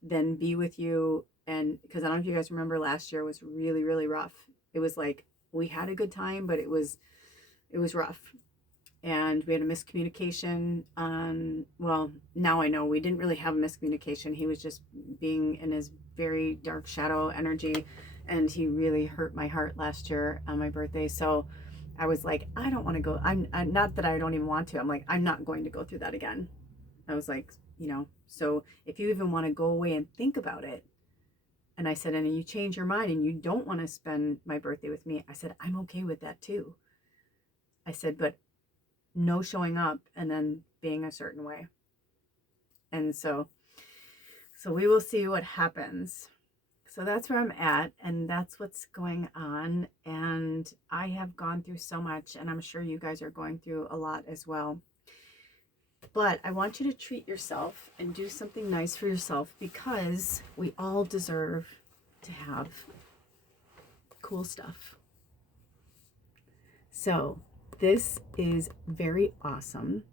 than be with you. And because I don't know if you guys remember, last year was really, really rough. It was like, we had a good time, but it was rough. and we had a miscommunication on, well, now I know we didn't really have a miscommunication. He was just being in his very dark shadow energy, and he really hurt my heart last year on my birthday. So I was like, I don't want to go. I'm not that I don't even want to. I'm like, I'm not going to go through that again. I was like, so if you even want to go away and think about it, and I said, and you change your mind and you don't want to spend my birthday with me, I said, I'm okay with that too. I said, but no showing up and then being a certain way. And so we will see what happens. So that's where I'm at, and that's what's going on. And I have gone through so much, and I'm sure you guys are going through a lot as well. But I want you to treat yourself and do something nice for yourself, because we all deserve to have cool stuff. So this is very awesome.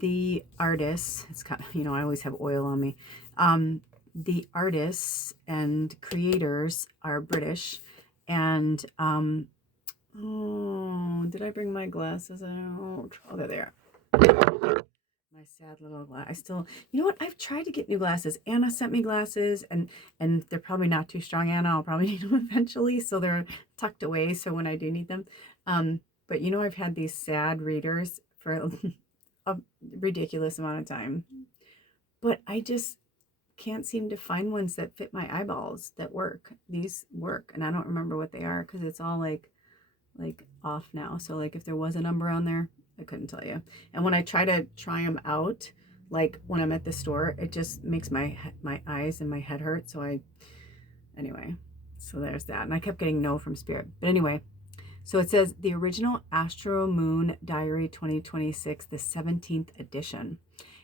The artists, it's kind of, I always have oil on me. The artists and creators are British, and oh, did I bring my glasses out? Oh, there they are. My sad little glass. I still, you know what? I've tried to get new glasses. Anna sent me glasses, and they're probably not too strong, Anna. I'll probably need them eventually, so they're tucked away so when I do need them. But I've had these sad readers for a ridiculous amount of time, but I just can't seem to find ones that fit my eyeballs that work. These work, and I don't remember what they are because it's all like off now. So like if there was a number on there, I couldn't tell you. And when I try them out, like when I'm at the store, it just makes my eyes and my head hurt. So anyway, so there's that. And I kept getting no from Spirit. But anyway, so it says the original Astro Moon Diary 2026, the 17th edition.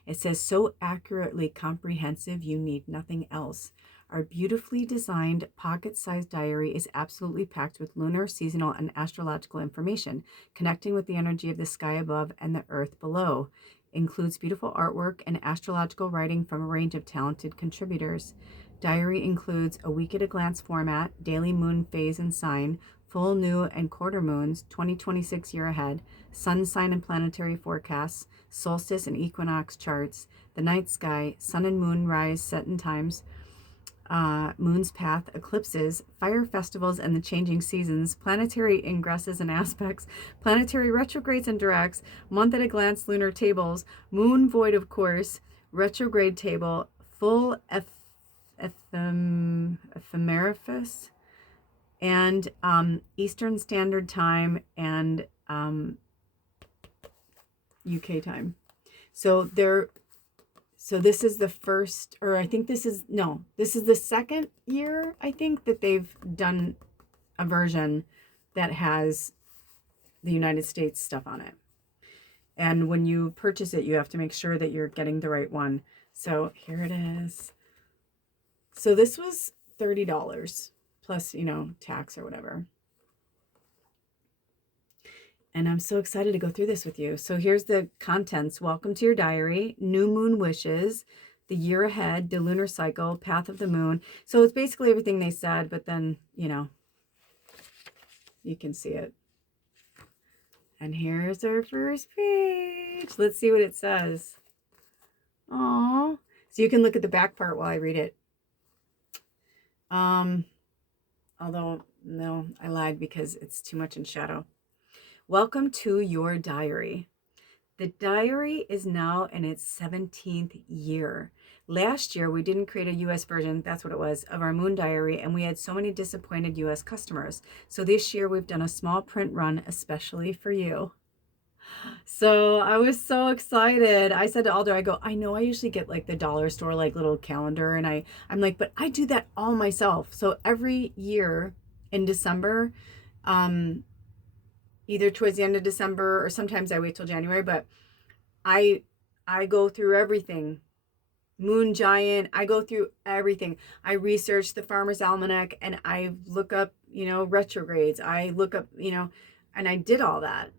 It says, so accurately comprehensive, you need nothing else. Our beautifully designed pocket-sized diary is absolutely packed with lunar, seasonal, and astrological information, connecting with the energy of the sky above and the earth below. Includes beautiful artwork and astrological writing from a range of talented contributors. Diary includes a week-at-a-glance format, daily moon phase and sign, full, new, and quarter moons, 2026 year ahead, sun sign and planetary forecasts, solstice and equinox charts, the night sky, sun and moon rise, set and times, moon's path, eclipses, fire festivals and the changing seasons, planetary ingresses and aspects, planetary retrogrades and directs, month at a glance lunar tables, moon void of course, retrograde table, full ephemeris, and Eastern Standard Time and UK time. So this is the first, or I think this is the second year, I think, that they've done a version that has the United States stuff on it. And when you purchase it, you have to make sure that you're getting the right one. So here it is. So this was $30 plus, tax or whatever. And I'm so excited to go through this with you. So here's the contents. Welcome to your diary, new moon wishes, the year ahead, the lunar cycle, path of the moon. So it's basically everything they said, but then, you can see it. And here's our first page. Let's see what it says. Oh, so you can look at the back part while I read it. Although, no, I lied because it's too much in shadow. Welcome to your diary. The diary is now in its 17th year. Last year, we didn't create a US version, that's what it was, of our moon diary, and we had so many disappointed US customers. So this year, we've done a small print run, especially for you. So I was so excited. I said to Alder, I go, I know I usually get like the dollar store, like little calendar. And I'm like, but I do that all myself. So every year in December, either towards the end of December or sometimes I wait till January, but I go through everything. Moon Giant, I go through everything. I research the Farmer's Almanac and I look up, retrogrades. I look up, and I did all that.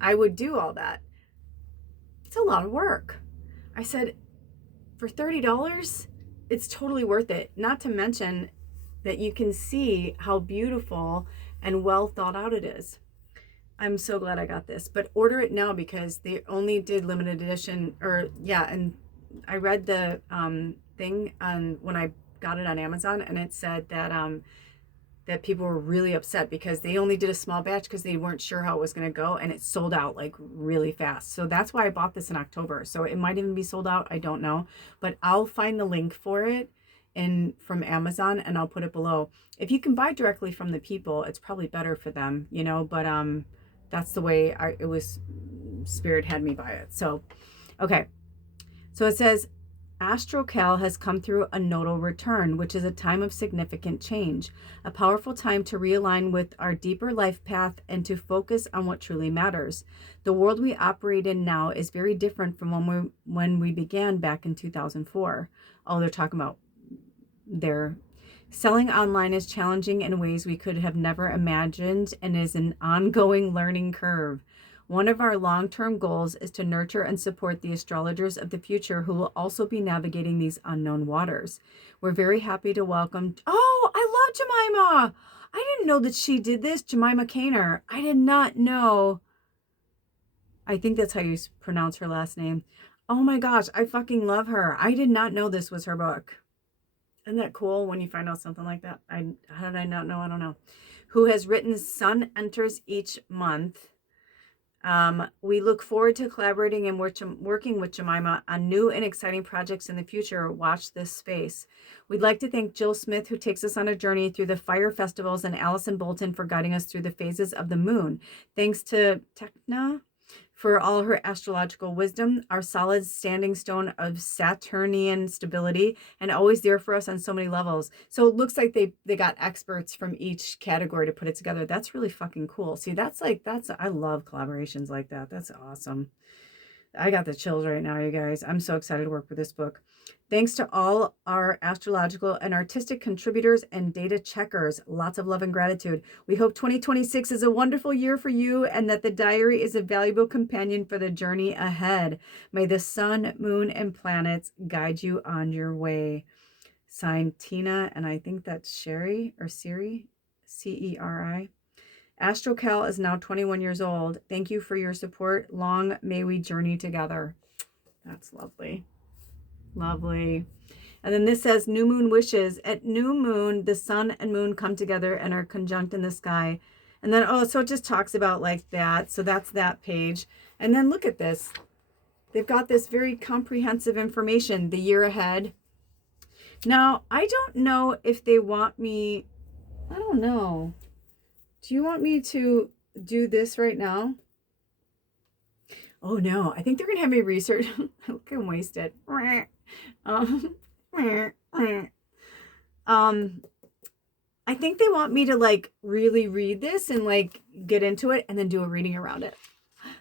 I would do all that. It's a lot of work. I said, for $30, it's totally worth it. Not to mention that you can see how beautiful and well thought out it is. I'm so glad I got this, but order it now because they only did limited edition, or yeah. And I read the thing on when I got it on Amazon, and it said that that people were really upset because they only did a small batch because they weren't sure how it was going to go, and it sold out like really fast. So that's why I bought this in October. So it might even be sold out, I don't know, but I'll find the link for it in from Amazon and I'll put it below. If you can buy directly from the people, it's probably better for them, you know, but that's the way it was, Spirit had me buy it. So okay, so it says Astrocal has come through a nodal return, which is a time of significant change, a powerful time to realign with our deeper life path and to focus on what truly matters. The world we operate in now is very different from when we began back in 2004. Oh, they're talking about their selling online is challenging in ways we could have never imagined and is an ongoing learning curve. One of our long-term goals is to nurture and support the astrologers of the future who will also be navigating these unknown waters. We're very happy to welcome... Oh, I love Jemima! I didn't know that she did this, Jemima Kaner. I did not know. I think that's how you pronounce her last name. Oh my gosh, I fucking love her. I did not know this was her book. Isn't that cool when you find out something like that? How did I not know? I don't know. Who has written Sun Enters Each Month. We look forward to collaborating and working with Jemima on new and exciting projects in the future. Watch this space. We'd like to thank Jill Smith, who takes us on a journey through the fire festivals, and Allison Bolton for guiding us through the phases of the moon. Thanks to Techna for all her astrological wisdom, our solid standing stone of Saturnian stability, and always there for us on so many levels. So it looks like they got experts from each category to put it together. That's really fucking cool. See, I love collaborations like that. That's awesome. I got the chills right now, you guys. I'm so excited to work with this book. Thanks to all our astrological and artistic contributors and data checkers. Lots of love and gratitude. We hope 2026 is a wonderful year for you and that the diary is a valuable companion for the journey ahead. May the sun, moon, and planets guide you on your way. Signed, Tina, and I think that's Sherry or Siri, Ceri. Astrocal is now 21 years old. Thank you for your support. Long may we journey together. That's lovely. Lovely. And then this says new moon wishes. At new moon, the sun and moon come together and are conjunct in the sky. And then, oh, so it just talks about like that. So that's that page. And then look at this. They've got this very comprehensive information, the year ahead. Now, I don't know if they want me, I don't know. Do you want me to do this right now? Oh no, I think they're gonna have me research. I can waste it. I think they want me to like really read this and like get into it and then do a reading around it.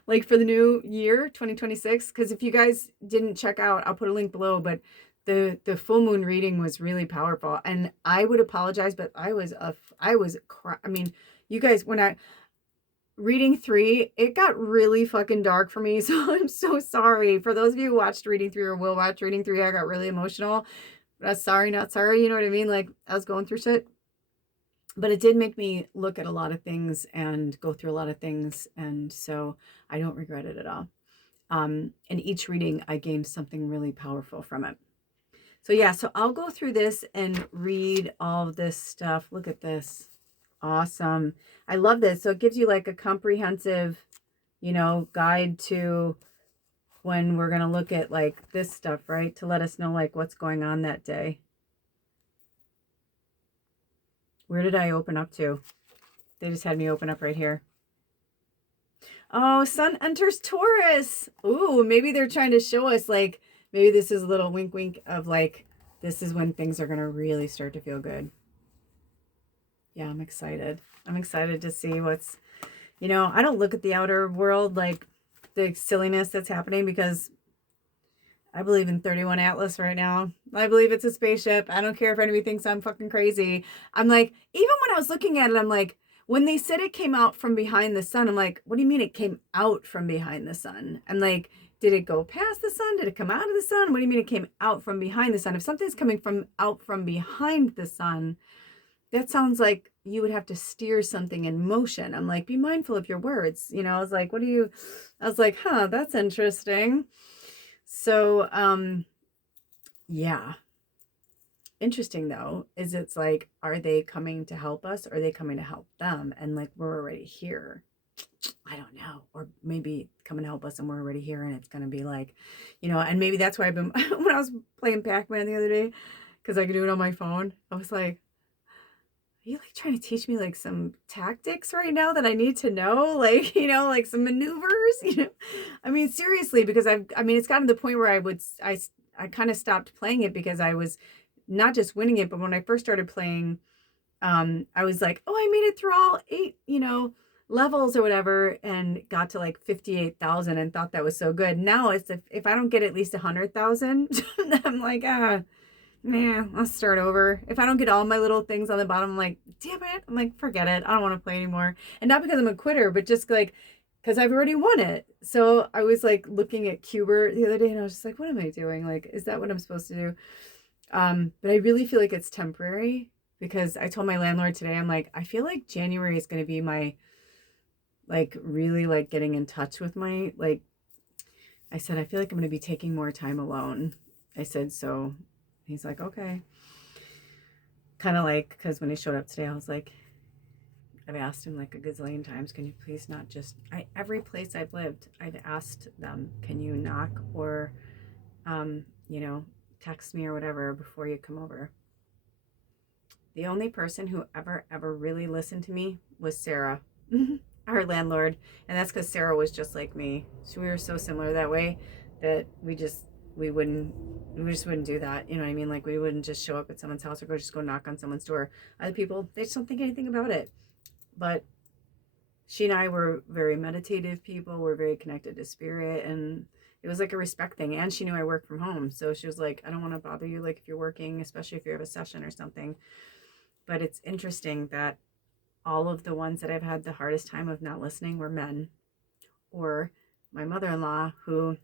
Like for the new year, 2026. Because if you guys didn't check out, I'll put a link below, but the full moon reading was really powerful. And I would apologize, but I mean, you guys, when reading 3, it got really fucking dark for me. So I'm so sorry. For those of you who watched reading 3 or will watch reading 3, I got really emotional. Sorry, not sorry. You know what I mean? Like I was going through shit. But it did make me look at a lot of things and go through a lot of things. And so I don't regret it at all. And each reading, I gained something really powerful from it. So yeah, so I'll go through this and read all of this stuff. Look at this. Awesome. I love this. So it gives you like a comprehensive, you know, guide to when we're going to look at like this stuff, right? To let us know like what's going on that day. Where did I open up to? They just had me open up right here. Oh, sun enters Taurus. Ooh, maybe they're trying to show us like, maybe this is a little wink wink of like, this is when things are going to really start to feel good. Yeah, I'm excited. I'm excited to see what's, you know, I don't look at the outer world like the silliness that's happening because I believe in 31 Atlas right now. I believe it's a spaceship. I don't care if anybody thinks I'm fucking crazy. I'm like, even when I was looking at it, I'm like, when they said it came out from behind the sun, I'm like, what do you mean it came out from behind the sun? I'm like, did it go past the sun? Did it come out of the sun? What do you mean it came out from behind the sun? If something's coming from out from behind the sun, that sounds like you would have to steer something in motion. I'm like, be mindful of your words. You know, I was like, I was like, huh, that's interesting. So, yeah. Interesting though, is it's like, are they coming to help us or are they coming to help them? And like, we're already here. I don't know. Or maybe come and help us and we're already here and it's going to be like, you know, and maybe that's why I've been, when I was playing Pac-Man the other day, because I could do it on my phone, I was like, are you like trying to teach me like some tactics right now that I need to know? Like, you know, like some maneuvers, you know? I mean, seriously, because I mean, it's gotten to the point where I kind of stopped playing it because I was not just winning it, but when I first started playing, I was like, oh, I made it through all 8, you know, levels or whatever, and got to like 58,000 and thought that was so good. Now it's if I don't get at least 100,000, I'm like, nah, I'll start over. If I don't get all my little things on the bottom, I'm like, damn it. I'm like, forget it. I don't want to play anymore. And not because I'm a quitter, but just like, because I've already won it. So I was like looking at Cubert the other day and I was just like, what am I doing? Like, is that what I'm supposed to do? But I really feel like it's temporary because I told my landlord today, I'm like, I feel like January is going to be my, like, really like getting in touch with my, like, I said, I feel like I'm going to be taking more time alone. I said, so he's like, okay. Kind of like, because when he showed up today, I was like, I've asked him like a gazillion times, can you please not just, every place I've lived, I've asked them, can you knock or, you know, text me or whatever before you come over. The only person who ever really listened to me was Sarah, our landlord. And that's because Sarah was just like me. So we were so similar that way that we wouldn't, we just wouldn't do that. You know what I mean? Like we wouldn't just show up at someone's house or go knock on someone's door. Other people, they just don't think anything about it. But she and I were very meditative people. We're very connected to spirit, and it was like a respect thing. And she knew I work from home, so she was like, I don't want to bother you, like if you're working, especially if you have a session or something. But it's interesting that all of the ones that I've had the hardest time of not listening were men, or my mother-in-law, who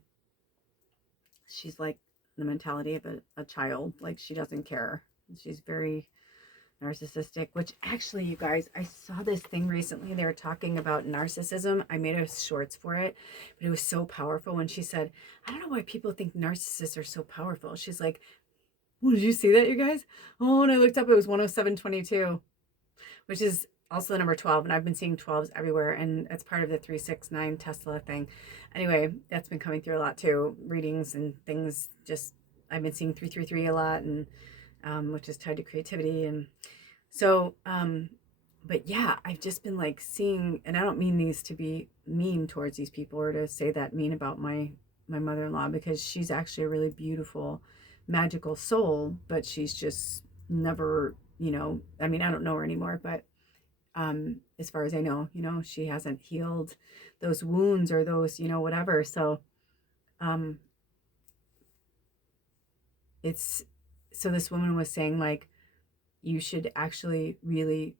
she's like the mentality of a child. Like she doesn't care. She's very narcissistic, which actually, you guys, I saw this thing recently. They were talking about narcissism. I made a shorts for it, but it was so powerful when she said, I don't know why people think narcissists are so powerful. She's like, oh, did you see that, you guys? Oh, and I looked up, it was 10722, which is also the number 12. And I've been seeing 12s everywhere. And it's part of the 369 Tesla thing. Anyway, that's been coming through a lot too. Readings and things. Just, I've been seeing 333 a lot, and which is tied to creativity. And so, but yeah, I've just been like seeing, and I don't mean these to be mean towards these people or to say that mean about my mother-in-law, because she's actually a really beautiful, magical soul, but she's just never, you know, I mean, I don't know her anymore, but as far as I know, you know, she hasn't healed those wounds or those, you know, whatever. So it's, so this woman was saying like, you should actually really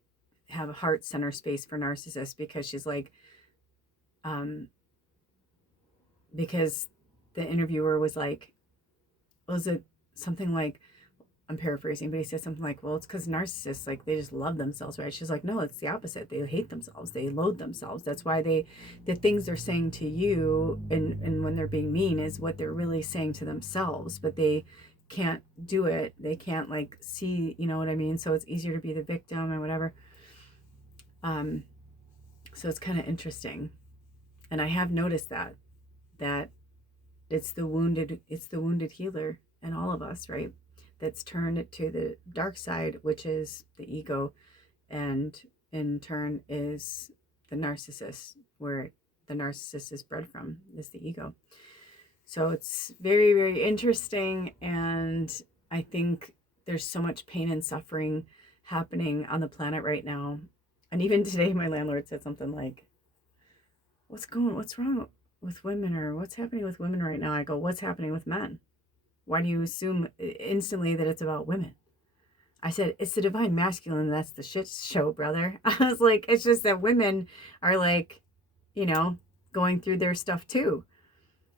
have a heart center space for narcissists, because she's like, because the interviewer was like, was it something like, I'm paraphrasing, but he said something like, well, it's because narcissists, like, they just love themselves, right? She's like, no, it's the opposite. They hate themselves. They loathe themselves. That's why the things they're saying to you and when they're being mean is what they're really saying to themselves, but they can't do it. They can't like see, you know what I mean? So it's easier to be the victim or whatever. So it's kind of interesting. And I have noticed that it's the wounded healer in all of us, right? That's turned to the dark side, which is the ego, and in turn is the narcissist, where the narcissist is bred from, is the ego. So it's very, very interesting, and I think there's so much pain and suffering happening on the planet right now. And even today my landlord said something like, what's wrong with women, or what's happening with women right now? I go, what's happening with men? Why do you assume instantly that it's about women? I said, it's the divine masculine that's the shit show, brother. I was like, it's just that women are like, you know, going through their stuff too.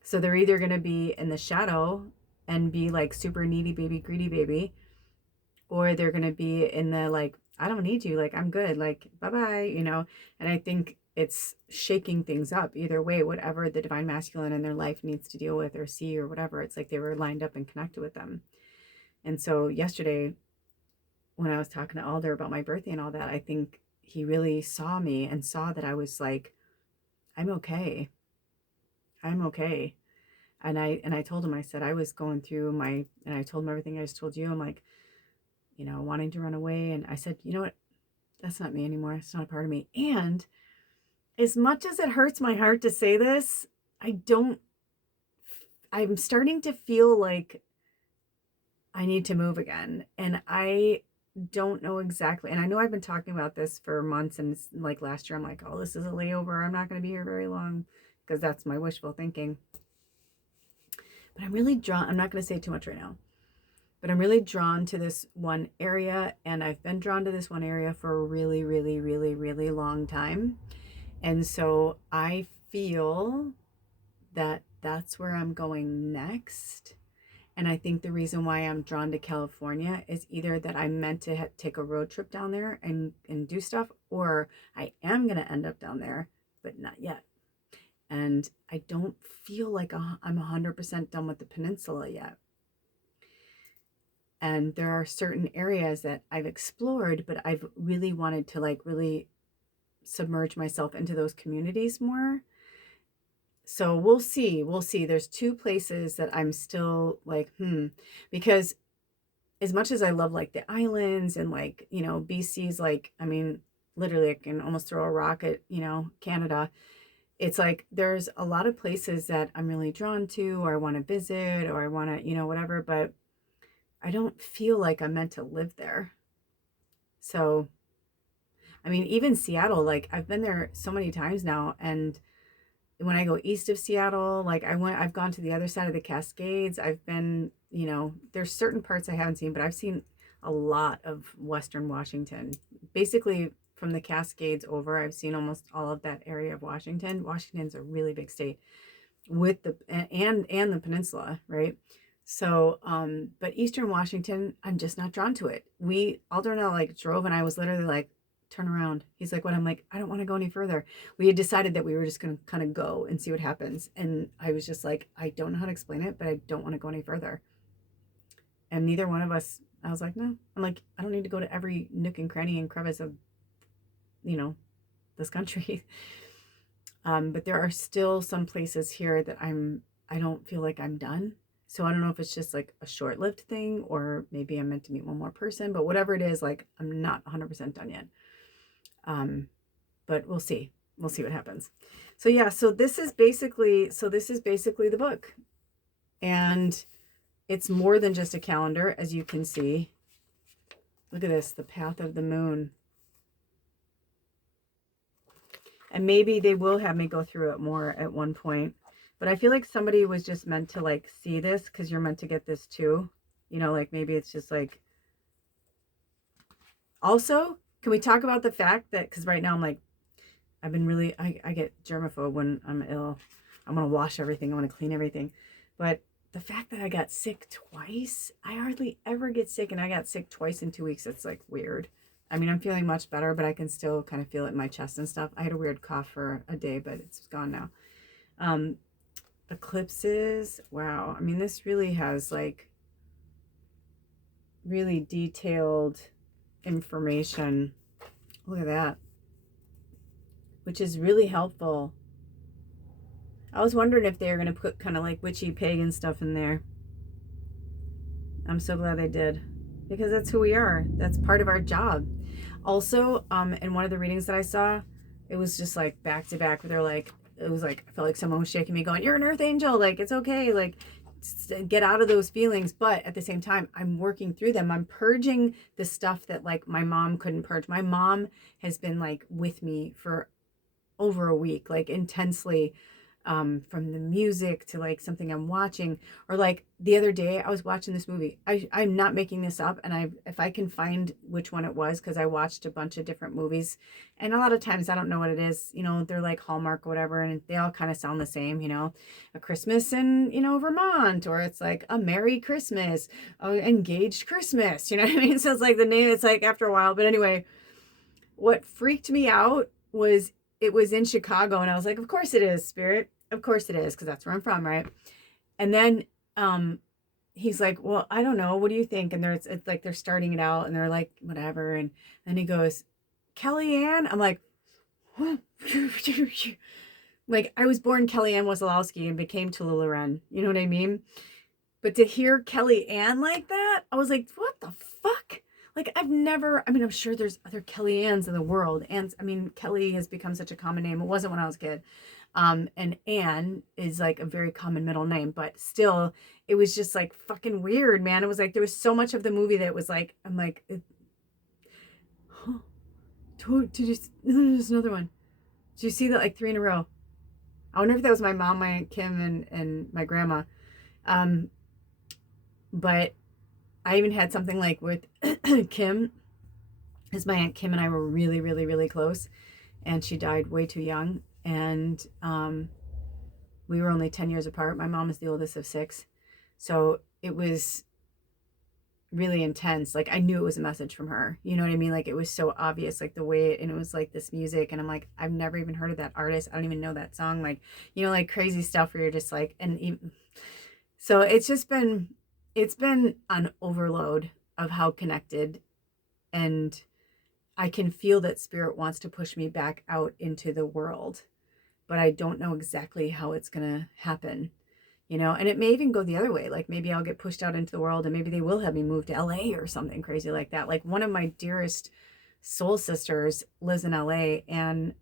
So they're either going to be in the shadow and be like super needy baby, greedy baby, or they're going to be in the like I don't need you. Like, I'm good. Like, bye-bye, you know? And I think it's shaking things up either way, whatever the divine masculine in their life needs to deal with or see or whatever. It's like they were lined up and connected with them. And so yesterday, when I was talking to Alder about my birthday and all that, I think he really saw me and saw that I was like, I'm okay. I'm okay. And I told him, I said, I was going through and I told him everything I just told you. I'm like, you know, wanting to run away. And I said, you know what? That's not me anymore. It's not a part of me. And as much as it hurts my heart to say this, I'm starting to feel like I need to move again. And I don't know exactly. And I know I've been talking about this for months. And like last year, I'm like, oh, this is a layover. I'm not going to be here very long, because that's my wishful thinking. But I'm really drawn. I'm not going to say too much right now, but I'm really drawn to this one area. And I've been drawn to this one area for a really, really, really, really long time. And so I feel that that's where I'm going next. And I think the reason why I'm drawn to California is either that I'm meant to take a road trip down there and do stuff, or I am going to end up down there, but not yet. And I don't feel like I'm 100% done with the peninsula yet. And there are certain areas that I've explored, but I've really wanted to like really submerge myself into those communities more. So we'll see. There's two places that I'm still like, because as much as I love like the islands and like, you know, BC's like, I mean, literally I can almost throw a rock at, you know, Canada. It's like there's a lot of places that I'm really drawn to, or I want to visit, or I want to, you know, whatever, but I don't feel like I'm meant to live there. So, I mean, even Seattle, like I've been there so many times now, and when I go east of Seattle, like I've gone to the other side of the Cascades. I've been, you know, there's certain parts I haven't seen, but I've seen a lot of Western Washington. Basically from the Cascades over, I've seen almost all of that area of Washington. Washington's a really big state with and the peninsula, right? So, but Eastern Washington, I'm just not drawn to it. Alder and I like drove, and I was literally like, turn around. He's like, what? I'm like, I don't want to go any further. We had decided that we were just going to kind of go and see what happens. And I was just like, I don't know how to explain it, but I don't want to go any further. And neither one of us, I was like, no. I'm like, I don't need to go to every nook and cranny and crevice of, you know, this country. But there are still some places here that I don't feel like I'm done. So I don't know if it's just like a short-lived thing, or maybe I'm meant to meet one more person, but whatever it is, like I'm not 100% done yet. But we'll see. We'll see what happens. So yeah, so this is basically the book. And it's more than just a calendar, as you can see. Look at this, the path of the moon. And maybe they will have me go through it more at one point. But I feel like somebody was just meant to like see this, because you're meant to get this too. You know, like maybe it's just like. Also, can we talk about the fact that, because right now I'm like, I've been really, I get germaphobe when I'm ill. I want to wash everything. I want to clean everything. But the fact that I got sick twice, I hardly ever get sick, and I got sick twice in 2 weeks. It's like weird. I mean, I'm feeling much better, but I can still kind of feel it in my chest and stuff. I had a weird cough for a day, but it's gone now. Eclipses. Wow. I mean, this really has like really detailed information. Look at that. Which is really helpful. I was wondering if they were going to put kind of like witchy pagan stuff in there. I'm so glad they did, because that's who we are. That's part of our job. Also, in one of the readings that I saw, it was just like back to back, where they're like, it was like, I felt like someone was shaking me going, you're an earth angel. Like, it's okay. Like, get out of those feelings. But at the same time, I'm working through them. I'm purging the stuff that like my mom couldn't purge. My mom has been like with me for over a week, like intensely, from the music to like something I'm watching. Or like the other day I was watching this movie. I'm not making this up, and if I can find which one it was, because I watched a bunch of different movies, and a lot of times I don't know what it is, they're like Hallmark or whatever, and they all kind of sound the same, a Christmas in, Vermont, or it's like a Merry Christmas, Engaged Christmas, you know what I mean? So it's like the name, it's like after a while. But anyway, what freaked me out was it was in Chicago, and I was like, of course it is, Spirit. Of course it is, because that's where I'm from, right? And then he's like, well, I don't know. What do you think? And it's like they're starting it out, and they're like, whatever. And then he goes, Kellyanne? I'm like, what? Like, I was born Kellyanne Wasilowski and became Tallulah Wren. You know what I mean? But to hear Kellyanne like that, I was like, what the fuck? Like, I'm sure there's other Kellyannes in the world. And I mean, Kelly has become such a common name. It wasn't when I was a kid. And Anne is like a very common middle name, but still, it was just like fucking weird, man. It was like, there was so much of the movie that was like, I'm like, there's another one. Did you see that like 3 in a row? I wonder if that was my mom, my Aunt Kim, and my grandma. But I even had something like with Kim, because my Aunt Kim and I were really, really, really close, and she died way too young. And we were only 10 years apart. My mom is the oldest of 6. So it was really intense. Like, I knew it was a message from her. You know what I mean? Like, it was so obvious, like the way and it was like this music. And I'm like, I've never even heard of that artist. I don't even know that song. Like, like crazy stuff where you're just like, and even, so it's been an overload of how connected, and I can feel that Spirit wants to push me back out into the world, but I don't know exactly how it's going to happen, and it may even go the other way. Like, maybe I'll get pushed out into the world, and maybe they will have me move to LA or something crazy like that. Like, one of my dearest soul sisters lives in LA, and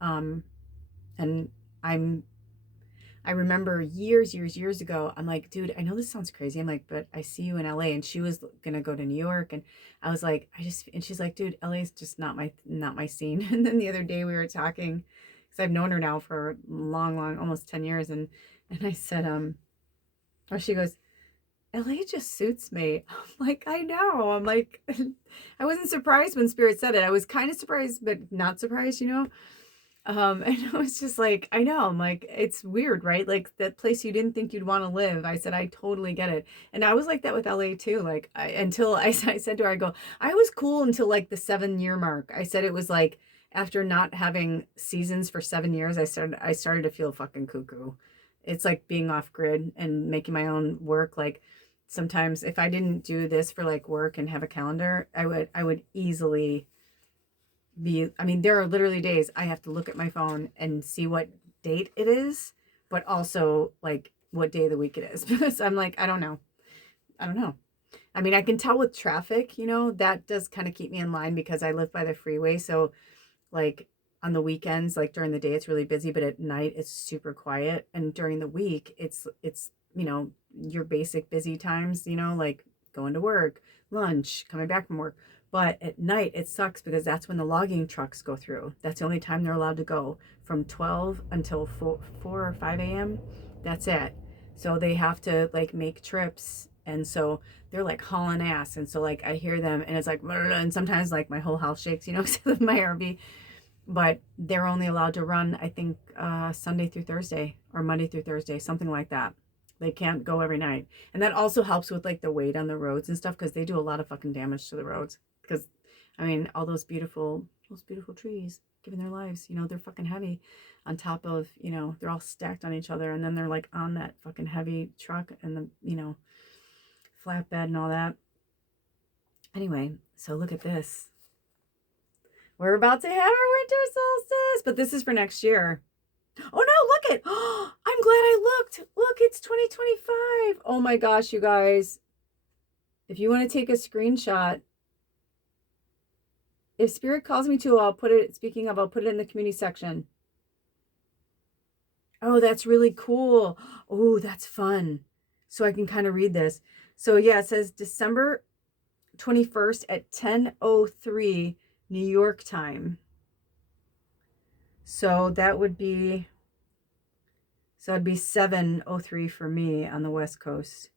I remember years ago, I'm like, dude, I know this sounds crazy. I'm like, but I see you in LA. And she was going to go to New York. And I was like, and she's like, dude, LA is just not my scene. And then the other day we were talking, because I've known her now for long, almost 10 years. And I said, or she goes, LA just suits me. I'm like, I know. I'm like, I wasn't surprised when Spirit said it. I was kind of surprised, but not surprised, and it was just like, I know, I'm like, it's weird, right? Like, that place you didn't think you'd want to live. I said, I totally get it. And I was like that with LA too. Like, until I said to her, I go, I was cool until like the 7-year mark. I said, it was like, after not having seasons for 7 years, I started to feel fucking cuckoo. It's like being off grid and making my own work. Like, sometimes if I didn't do this for like work and have a calendar, I would easily there are literally days I have to look at my phone and see what date it is, but also like what day of the week it is, because I'm like, I don't know. I can tell with traffic, that does kind of keep me in line, because I live by the freeway. So like on the weekends, like during the day, it's really busy, but at night it's super quiet. And during the week, it's your basic busy times, like going to work, lunch, coming back from work. But at night, it sucks, because that's when the logging trucks go through. That's the only time they're allowed to go, from 12 until 4 or 5 a.m. That's it. So they have to like make trips. And so they're like hauling ass. And so like I hear them, and it's like, and sometimes like my whole house shakes, because of my RV. But they're only allowed to run, I think, Sunday through Thursday or Monday through Thursday, something like that. They can't go every night. And that also helps with like the weight on the roads and stuff, because they do a lot of fucking damage to the roads. Because all those beautiful trees giving their lives, they're fucking heavy on top of, they're all stacked on each other, and then they're like on that fucking heavy truck and the, flatbed and all that. Anyway, so look at this. We're about to have our winter solstice, but this is for next year. Oh no, look it. Oh, I'm glad I looked. Look, it's 2025. Oh my gosh, you guys. If you want to take a screenshot, if Spirit calls me to, I'll put it in the community section. Oh, that's really cool. Oh, that's fun. So I can kind of read this. So yeah, it says December 21st at 10:03 New York time. So that would be, So it'd be 7:03 for me on the West Coast.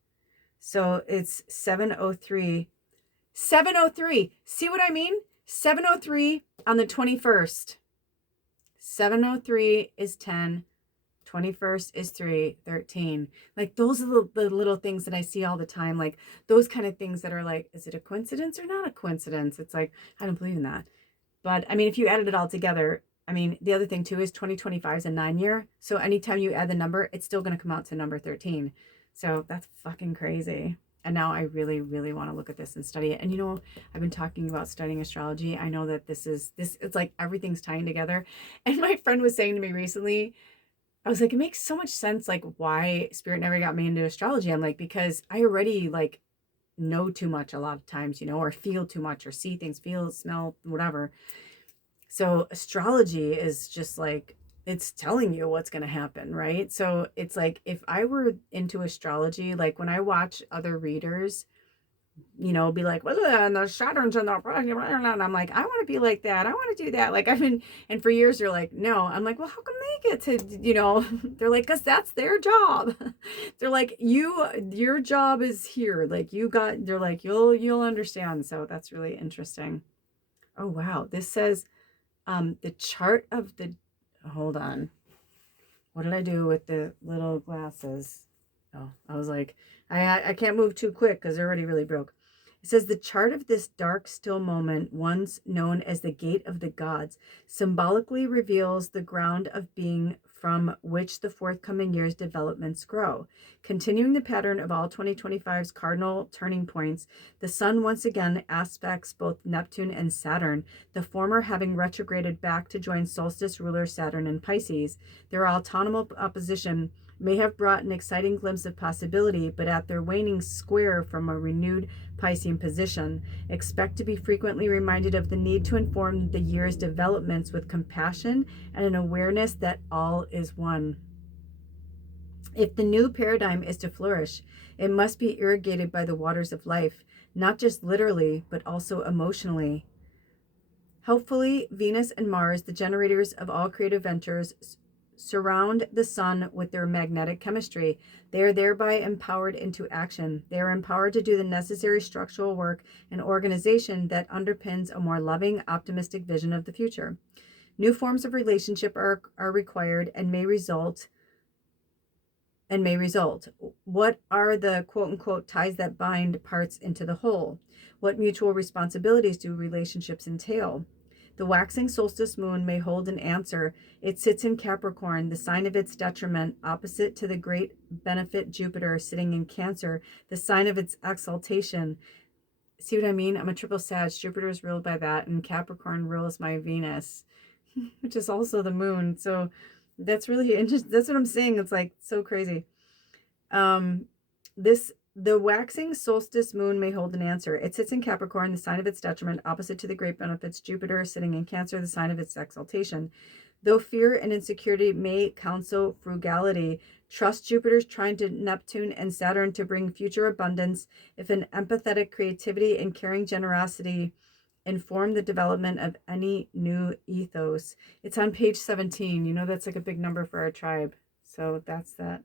So it's 7:03. 7:03. See what I mean? 7:03 on the 21st. 7:03 is 10. 21st is 3:13. Like those are the little things that I see all the time. Like those kind of things that are like, is it a coincidence or not a coincidence? It's like, I don't believe in that. But I mean, if you added it all together, I mean, the other thing too is 2025 is a 9-year. So anytime you add the number, it's still going to come out to number 13. So that's fucking crazy. And now I really, really want to look at this and study it. And you know, I've been talking about studying astrology. I know that this, it's like everything's tying together. And my friend was saying to me recently, I was like, it makes so much sense, like why Spirit never got me into astrology. I'm like, because I already like know too much a lot of times, you know, or feel too much or see things, feel, smell, whatever. So astrology is just like, it's telling you what's going to happen, right? So it's like, if I were into astrology, like when I watch other readers, you know, be like, well, and the Saturns and the, and I'm like, I want to be like that. I want to do that. Like I've been, and for years they're like, no. I'm like, well, how come they get to, you know, they're like, cause that's their job. They're like, your job is here. Like you got, they're like, you'll understand. So that's really interesting. Oh, wow. This says, the chart of the, hold on. What did I do with the little glasses? Oh, I was like, I can't move too quick because they're already really broke. It says the chart of this dark, still moment, once known as the gate of the gods, symbolically reveals the ground of being from which the forthcoming year's developments grow. Continuing the pattern of all 2025's cardinal turning points, the sun once again aspects both Neptune and Saturn, the former having retrograded back to join solstice ruler Saturn in Pisces. Their autonomous opposition may have brought an exciting glimpse of possibility, but at their waning square from a renewed Piscean position, expect to be frequently reminded of the need to inform the year's developments with compassion and an awareness that all is one. If the new paradigm is to flourish, it must be irrigated by the waters of life, not just literally, but also emotionally. Helpfully, Venus and Mars, the generators of all creative ventures, surround the sun with their magnetic chemistry. They are thereby empowered into action. They are empowered to do the necessary structural work and organization that underpins a more loving, optimistic vision of the future. New forms of relationship are required and may result. What are the quote-unquote ties that bind parts into the whole? What mutual responsibilities do relationships entail? The waxing solstice moon may hold an answer. It sits in Capricorn, the sign of its detriment, opposite to the great benefit Jupiter sitting in Cancer, the sign of its exaltation. See what I mean? I'm a triple Sag. Jupiter is ruled by that, and Capricorn rules my Venus, which is also the moon. So that's really interesting. That's what I'm saying. It's like so crazy. The waxing solstice moon may hold an answer. It sits in Capricorn, the sign of its detriment, opposite to the great benefits Jupiter sitting in Cancer, the sign of its exaltation. Though fear and insecurity may counsel frugality, trust Jupiter's trine to Neptune and Saturn to bring future abundance if an empathetic creativity and caring generosity inform the development of any new ethos. It's on page 17. You know, that's like a big number for our tribe. So that's that.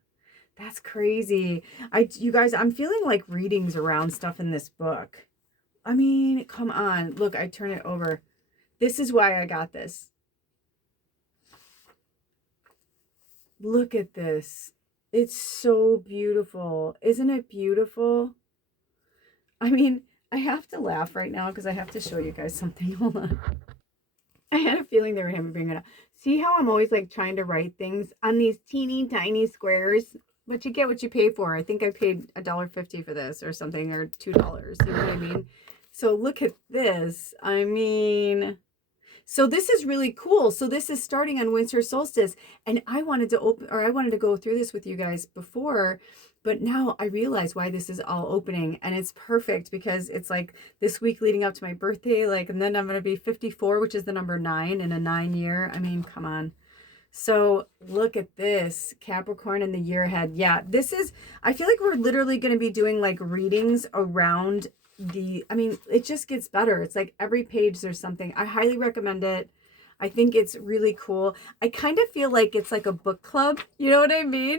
That's crazy. You guys, I'm feeling like readings around stuff in this book. I mean, come on. Look, I turn it over. This is why I got this. Look at this. It's so beautiful. Isn't it beautiful? I mean, I have to laugh right now because I have to show you guys something. Hold on. I had a feeling they were going to bring it up. See how I'm always like trying to write things on these teeny tiny squares? But you get what you pay for. I think I paid $1.50 for this or something, or $2. You know what I mean? So look at this. I mean, so this is really cool. So this is starting on winter solstice, and I wanted to go through this with you guys before, but now I realize why this is all opening, and it's perfect because it's like this week leading up to my birthday, like, and then I'm going to be 54, which is the number 9 in a 9-year. I mean, come on. So look at this, Capricorn in the year ahead. Yeah, this is, I feel like we're literally going to be doing like readings around I mean, it just gets better. It's like every page there's something. I highly recommend it. I think it's really cool. I kind of feel like it's like a book club, you know what I mean?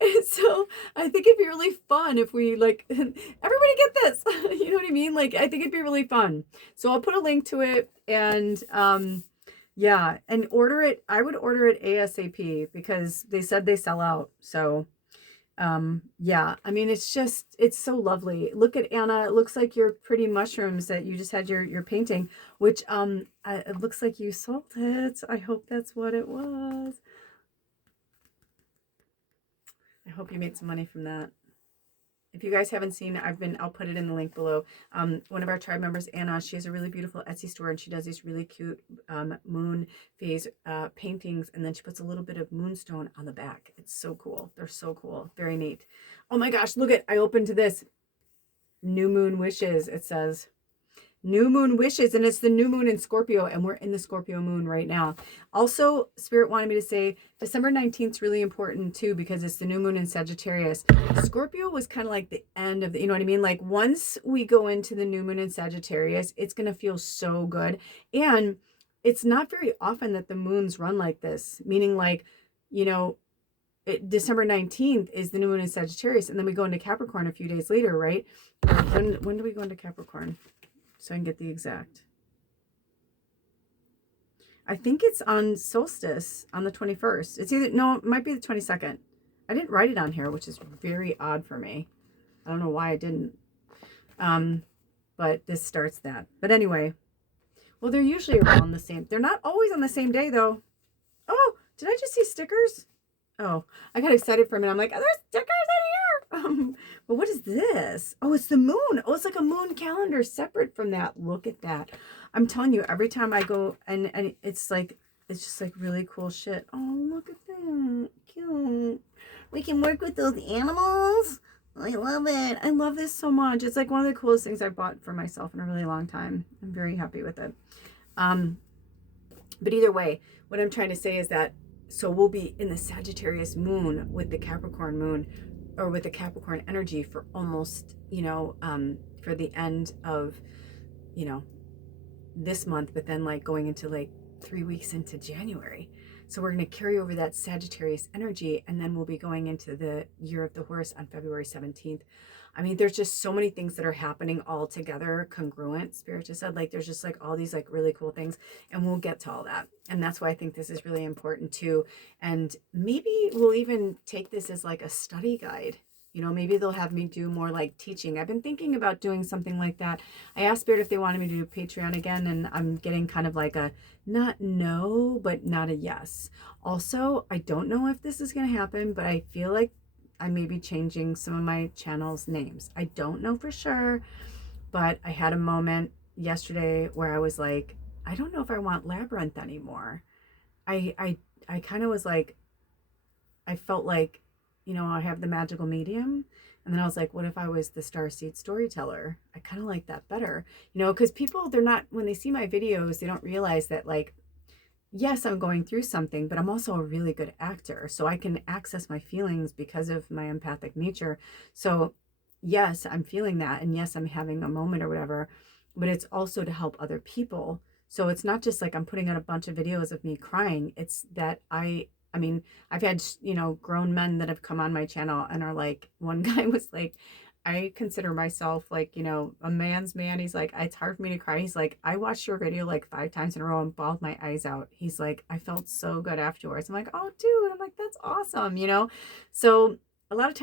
And so I think it'd be really fun if we like, everybody get this, you know what I mean? Like, I think it'd be really fun. So I'll put a link to it, and yeah, and order it. I would order it ASAP because they said they sell out. So yeah, I mean, it's so lovely. Look at Anna. It looks like your pretty mushrooms that you just had your painting, which it looks like you sold it. I hope that's what it was. I hope you made some money from that. If you guys haven't seen, I'll put it in the link below. One of our tribe members, Anna, she has a really beautiful Etsy store, and she does these really cute moon phase paintings, and then she puts a little bit of moonstone on the back. It's so cool. They're so cool. Very neat. Oh my gosh, look I opened this. New Moon Wishes, it says. New Moon Wishes, and it's the new moon in Scorpio, and we're in the Scorpio moon right now. Also, Spirit wanted me to say December 19th is really important too, because it's the new moon in Sagittarius. Scorpio was kind of like the end of the, you know what I mean? Like once we go into the new moon in Sagittarius, it's going to feel so good. And it's not very often that the moons run like this, meaning like, you know, December 19th is the new moon in Sagittarius, and then we go into Capricorn a few days later, right? When do we go into Capricorn? So I can get the exact. I think it's on solstice on the 21st. It's either, no, it might be the 22nd. I didn't write it on here, which is very odd for me. I don't know why I didn't. But this starts that. But anyway, well, they're usually around the same. They're not always on the same day though. Oh, did I just see stickers? Oh, I got excited for a minute. I'm like, oh, there's stickers in here. But what is this? Oh, it's the moon. Oh, it's like a moon calendar separate from that. Look at that. I'm telling you, every time I go and it's just like really cool shit. Oh, look at that. Cute. We can work with those animals. I love it. I love this so much. It's like one of the coolest things I've bought for myself in a really long time. I'm very happy with it. But either way, what I'm trying to say is that, so we'll be in the Sagittarius moon with the Capricorn moon, or with the Capricorn energy for almost, you know, for the end of, you know, this month, but then like going into like 3 weeks into January. So we're going to carry over that Sagittarius energy, and then we'll be going into the year of the horse on February 17th. I mean, there's just so many things that are happening all together, congruent. Spirit just said, like, there's just like all these like really cool things, and we'll get to all that. And that's why I think this is really important too. And maybe we'll even take this as like a study guide. You know, maybe they'll have me do more like teaching. I've been thinking about doing something like that. I asked Spirit if they wanted me to do Patreon again, and I'm getting kind of like a not no, but not a yes. Also, I don't know if this is going to happen, but I feel like I may be changing some of my channel's names. I don't know for sure, but I had a moment yesterday where I was like, I don't know if I want Labyrinth anymore. I kind of was like, I felt like, you know, I have the magical medium. And then I was like, what if I was the starseed storyteller? I kind of like that better, you know, because people, they're not, when they see my videos, they don't realize that, like, yes, I'm going through something, but I'm also a really good actor. So I can access my feelings because of my empathic nature. So yes, I'm feeling that. And yes, I'm having a moment or whatever, but it's also to help other people. So it's not just like I'm putting out a bunch of videos of me crying. It's that I mean, I've had, you know, grown men that have come on my channel and are like, one guy was like, I consider myself like, you know, a man's man. He's like, it's hard for me to cry. He's like, I watched your video like 5 times in a row and bawled my eyes out. He's like, I felt so good afterwards. I'm like, oh, dude. I'm like, that's awesome, you know? So a lot of times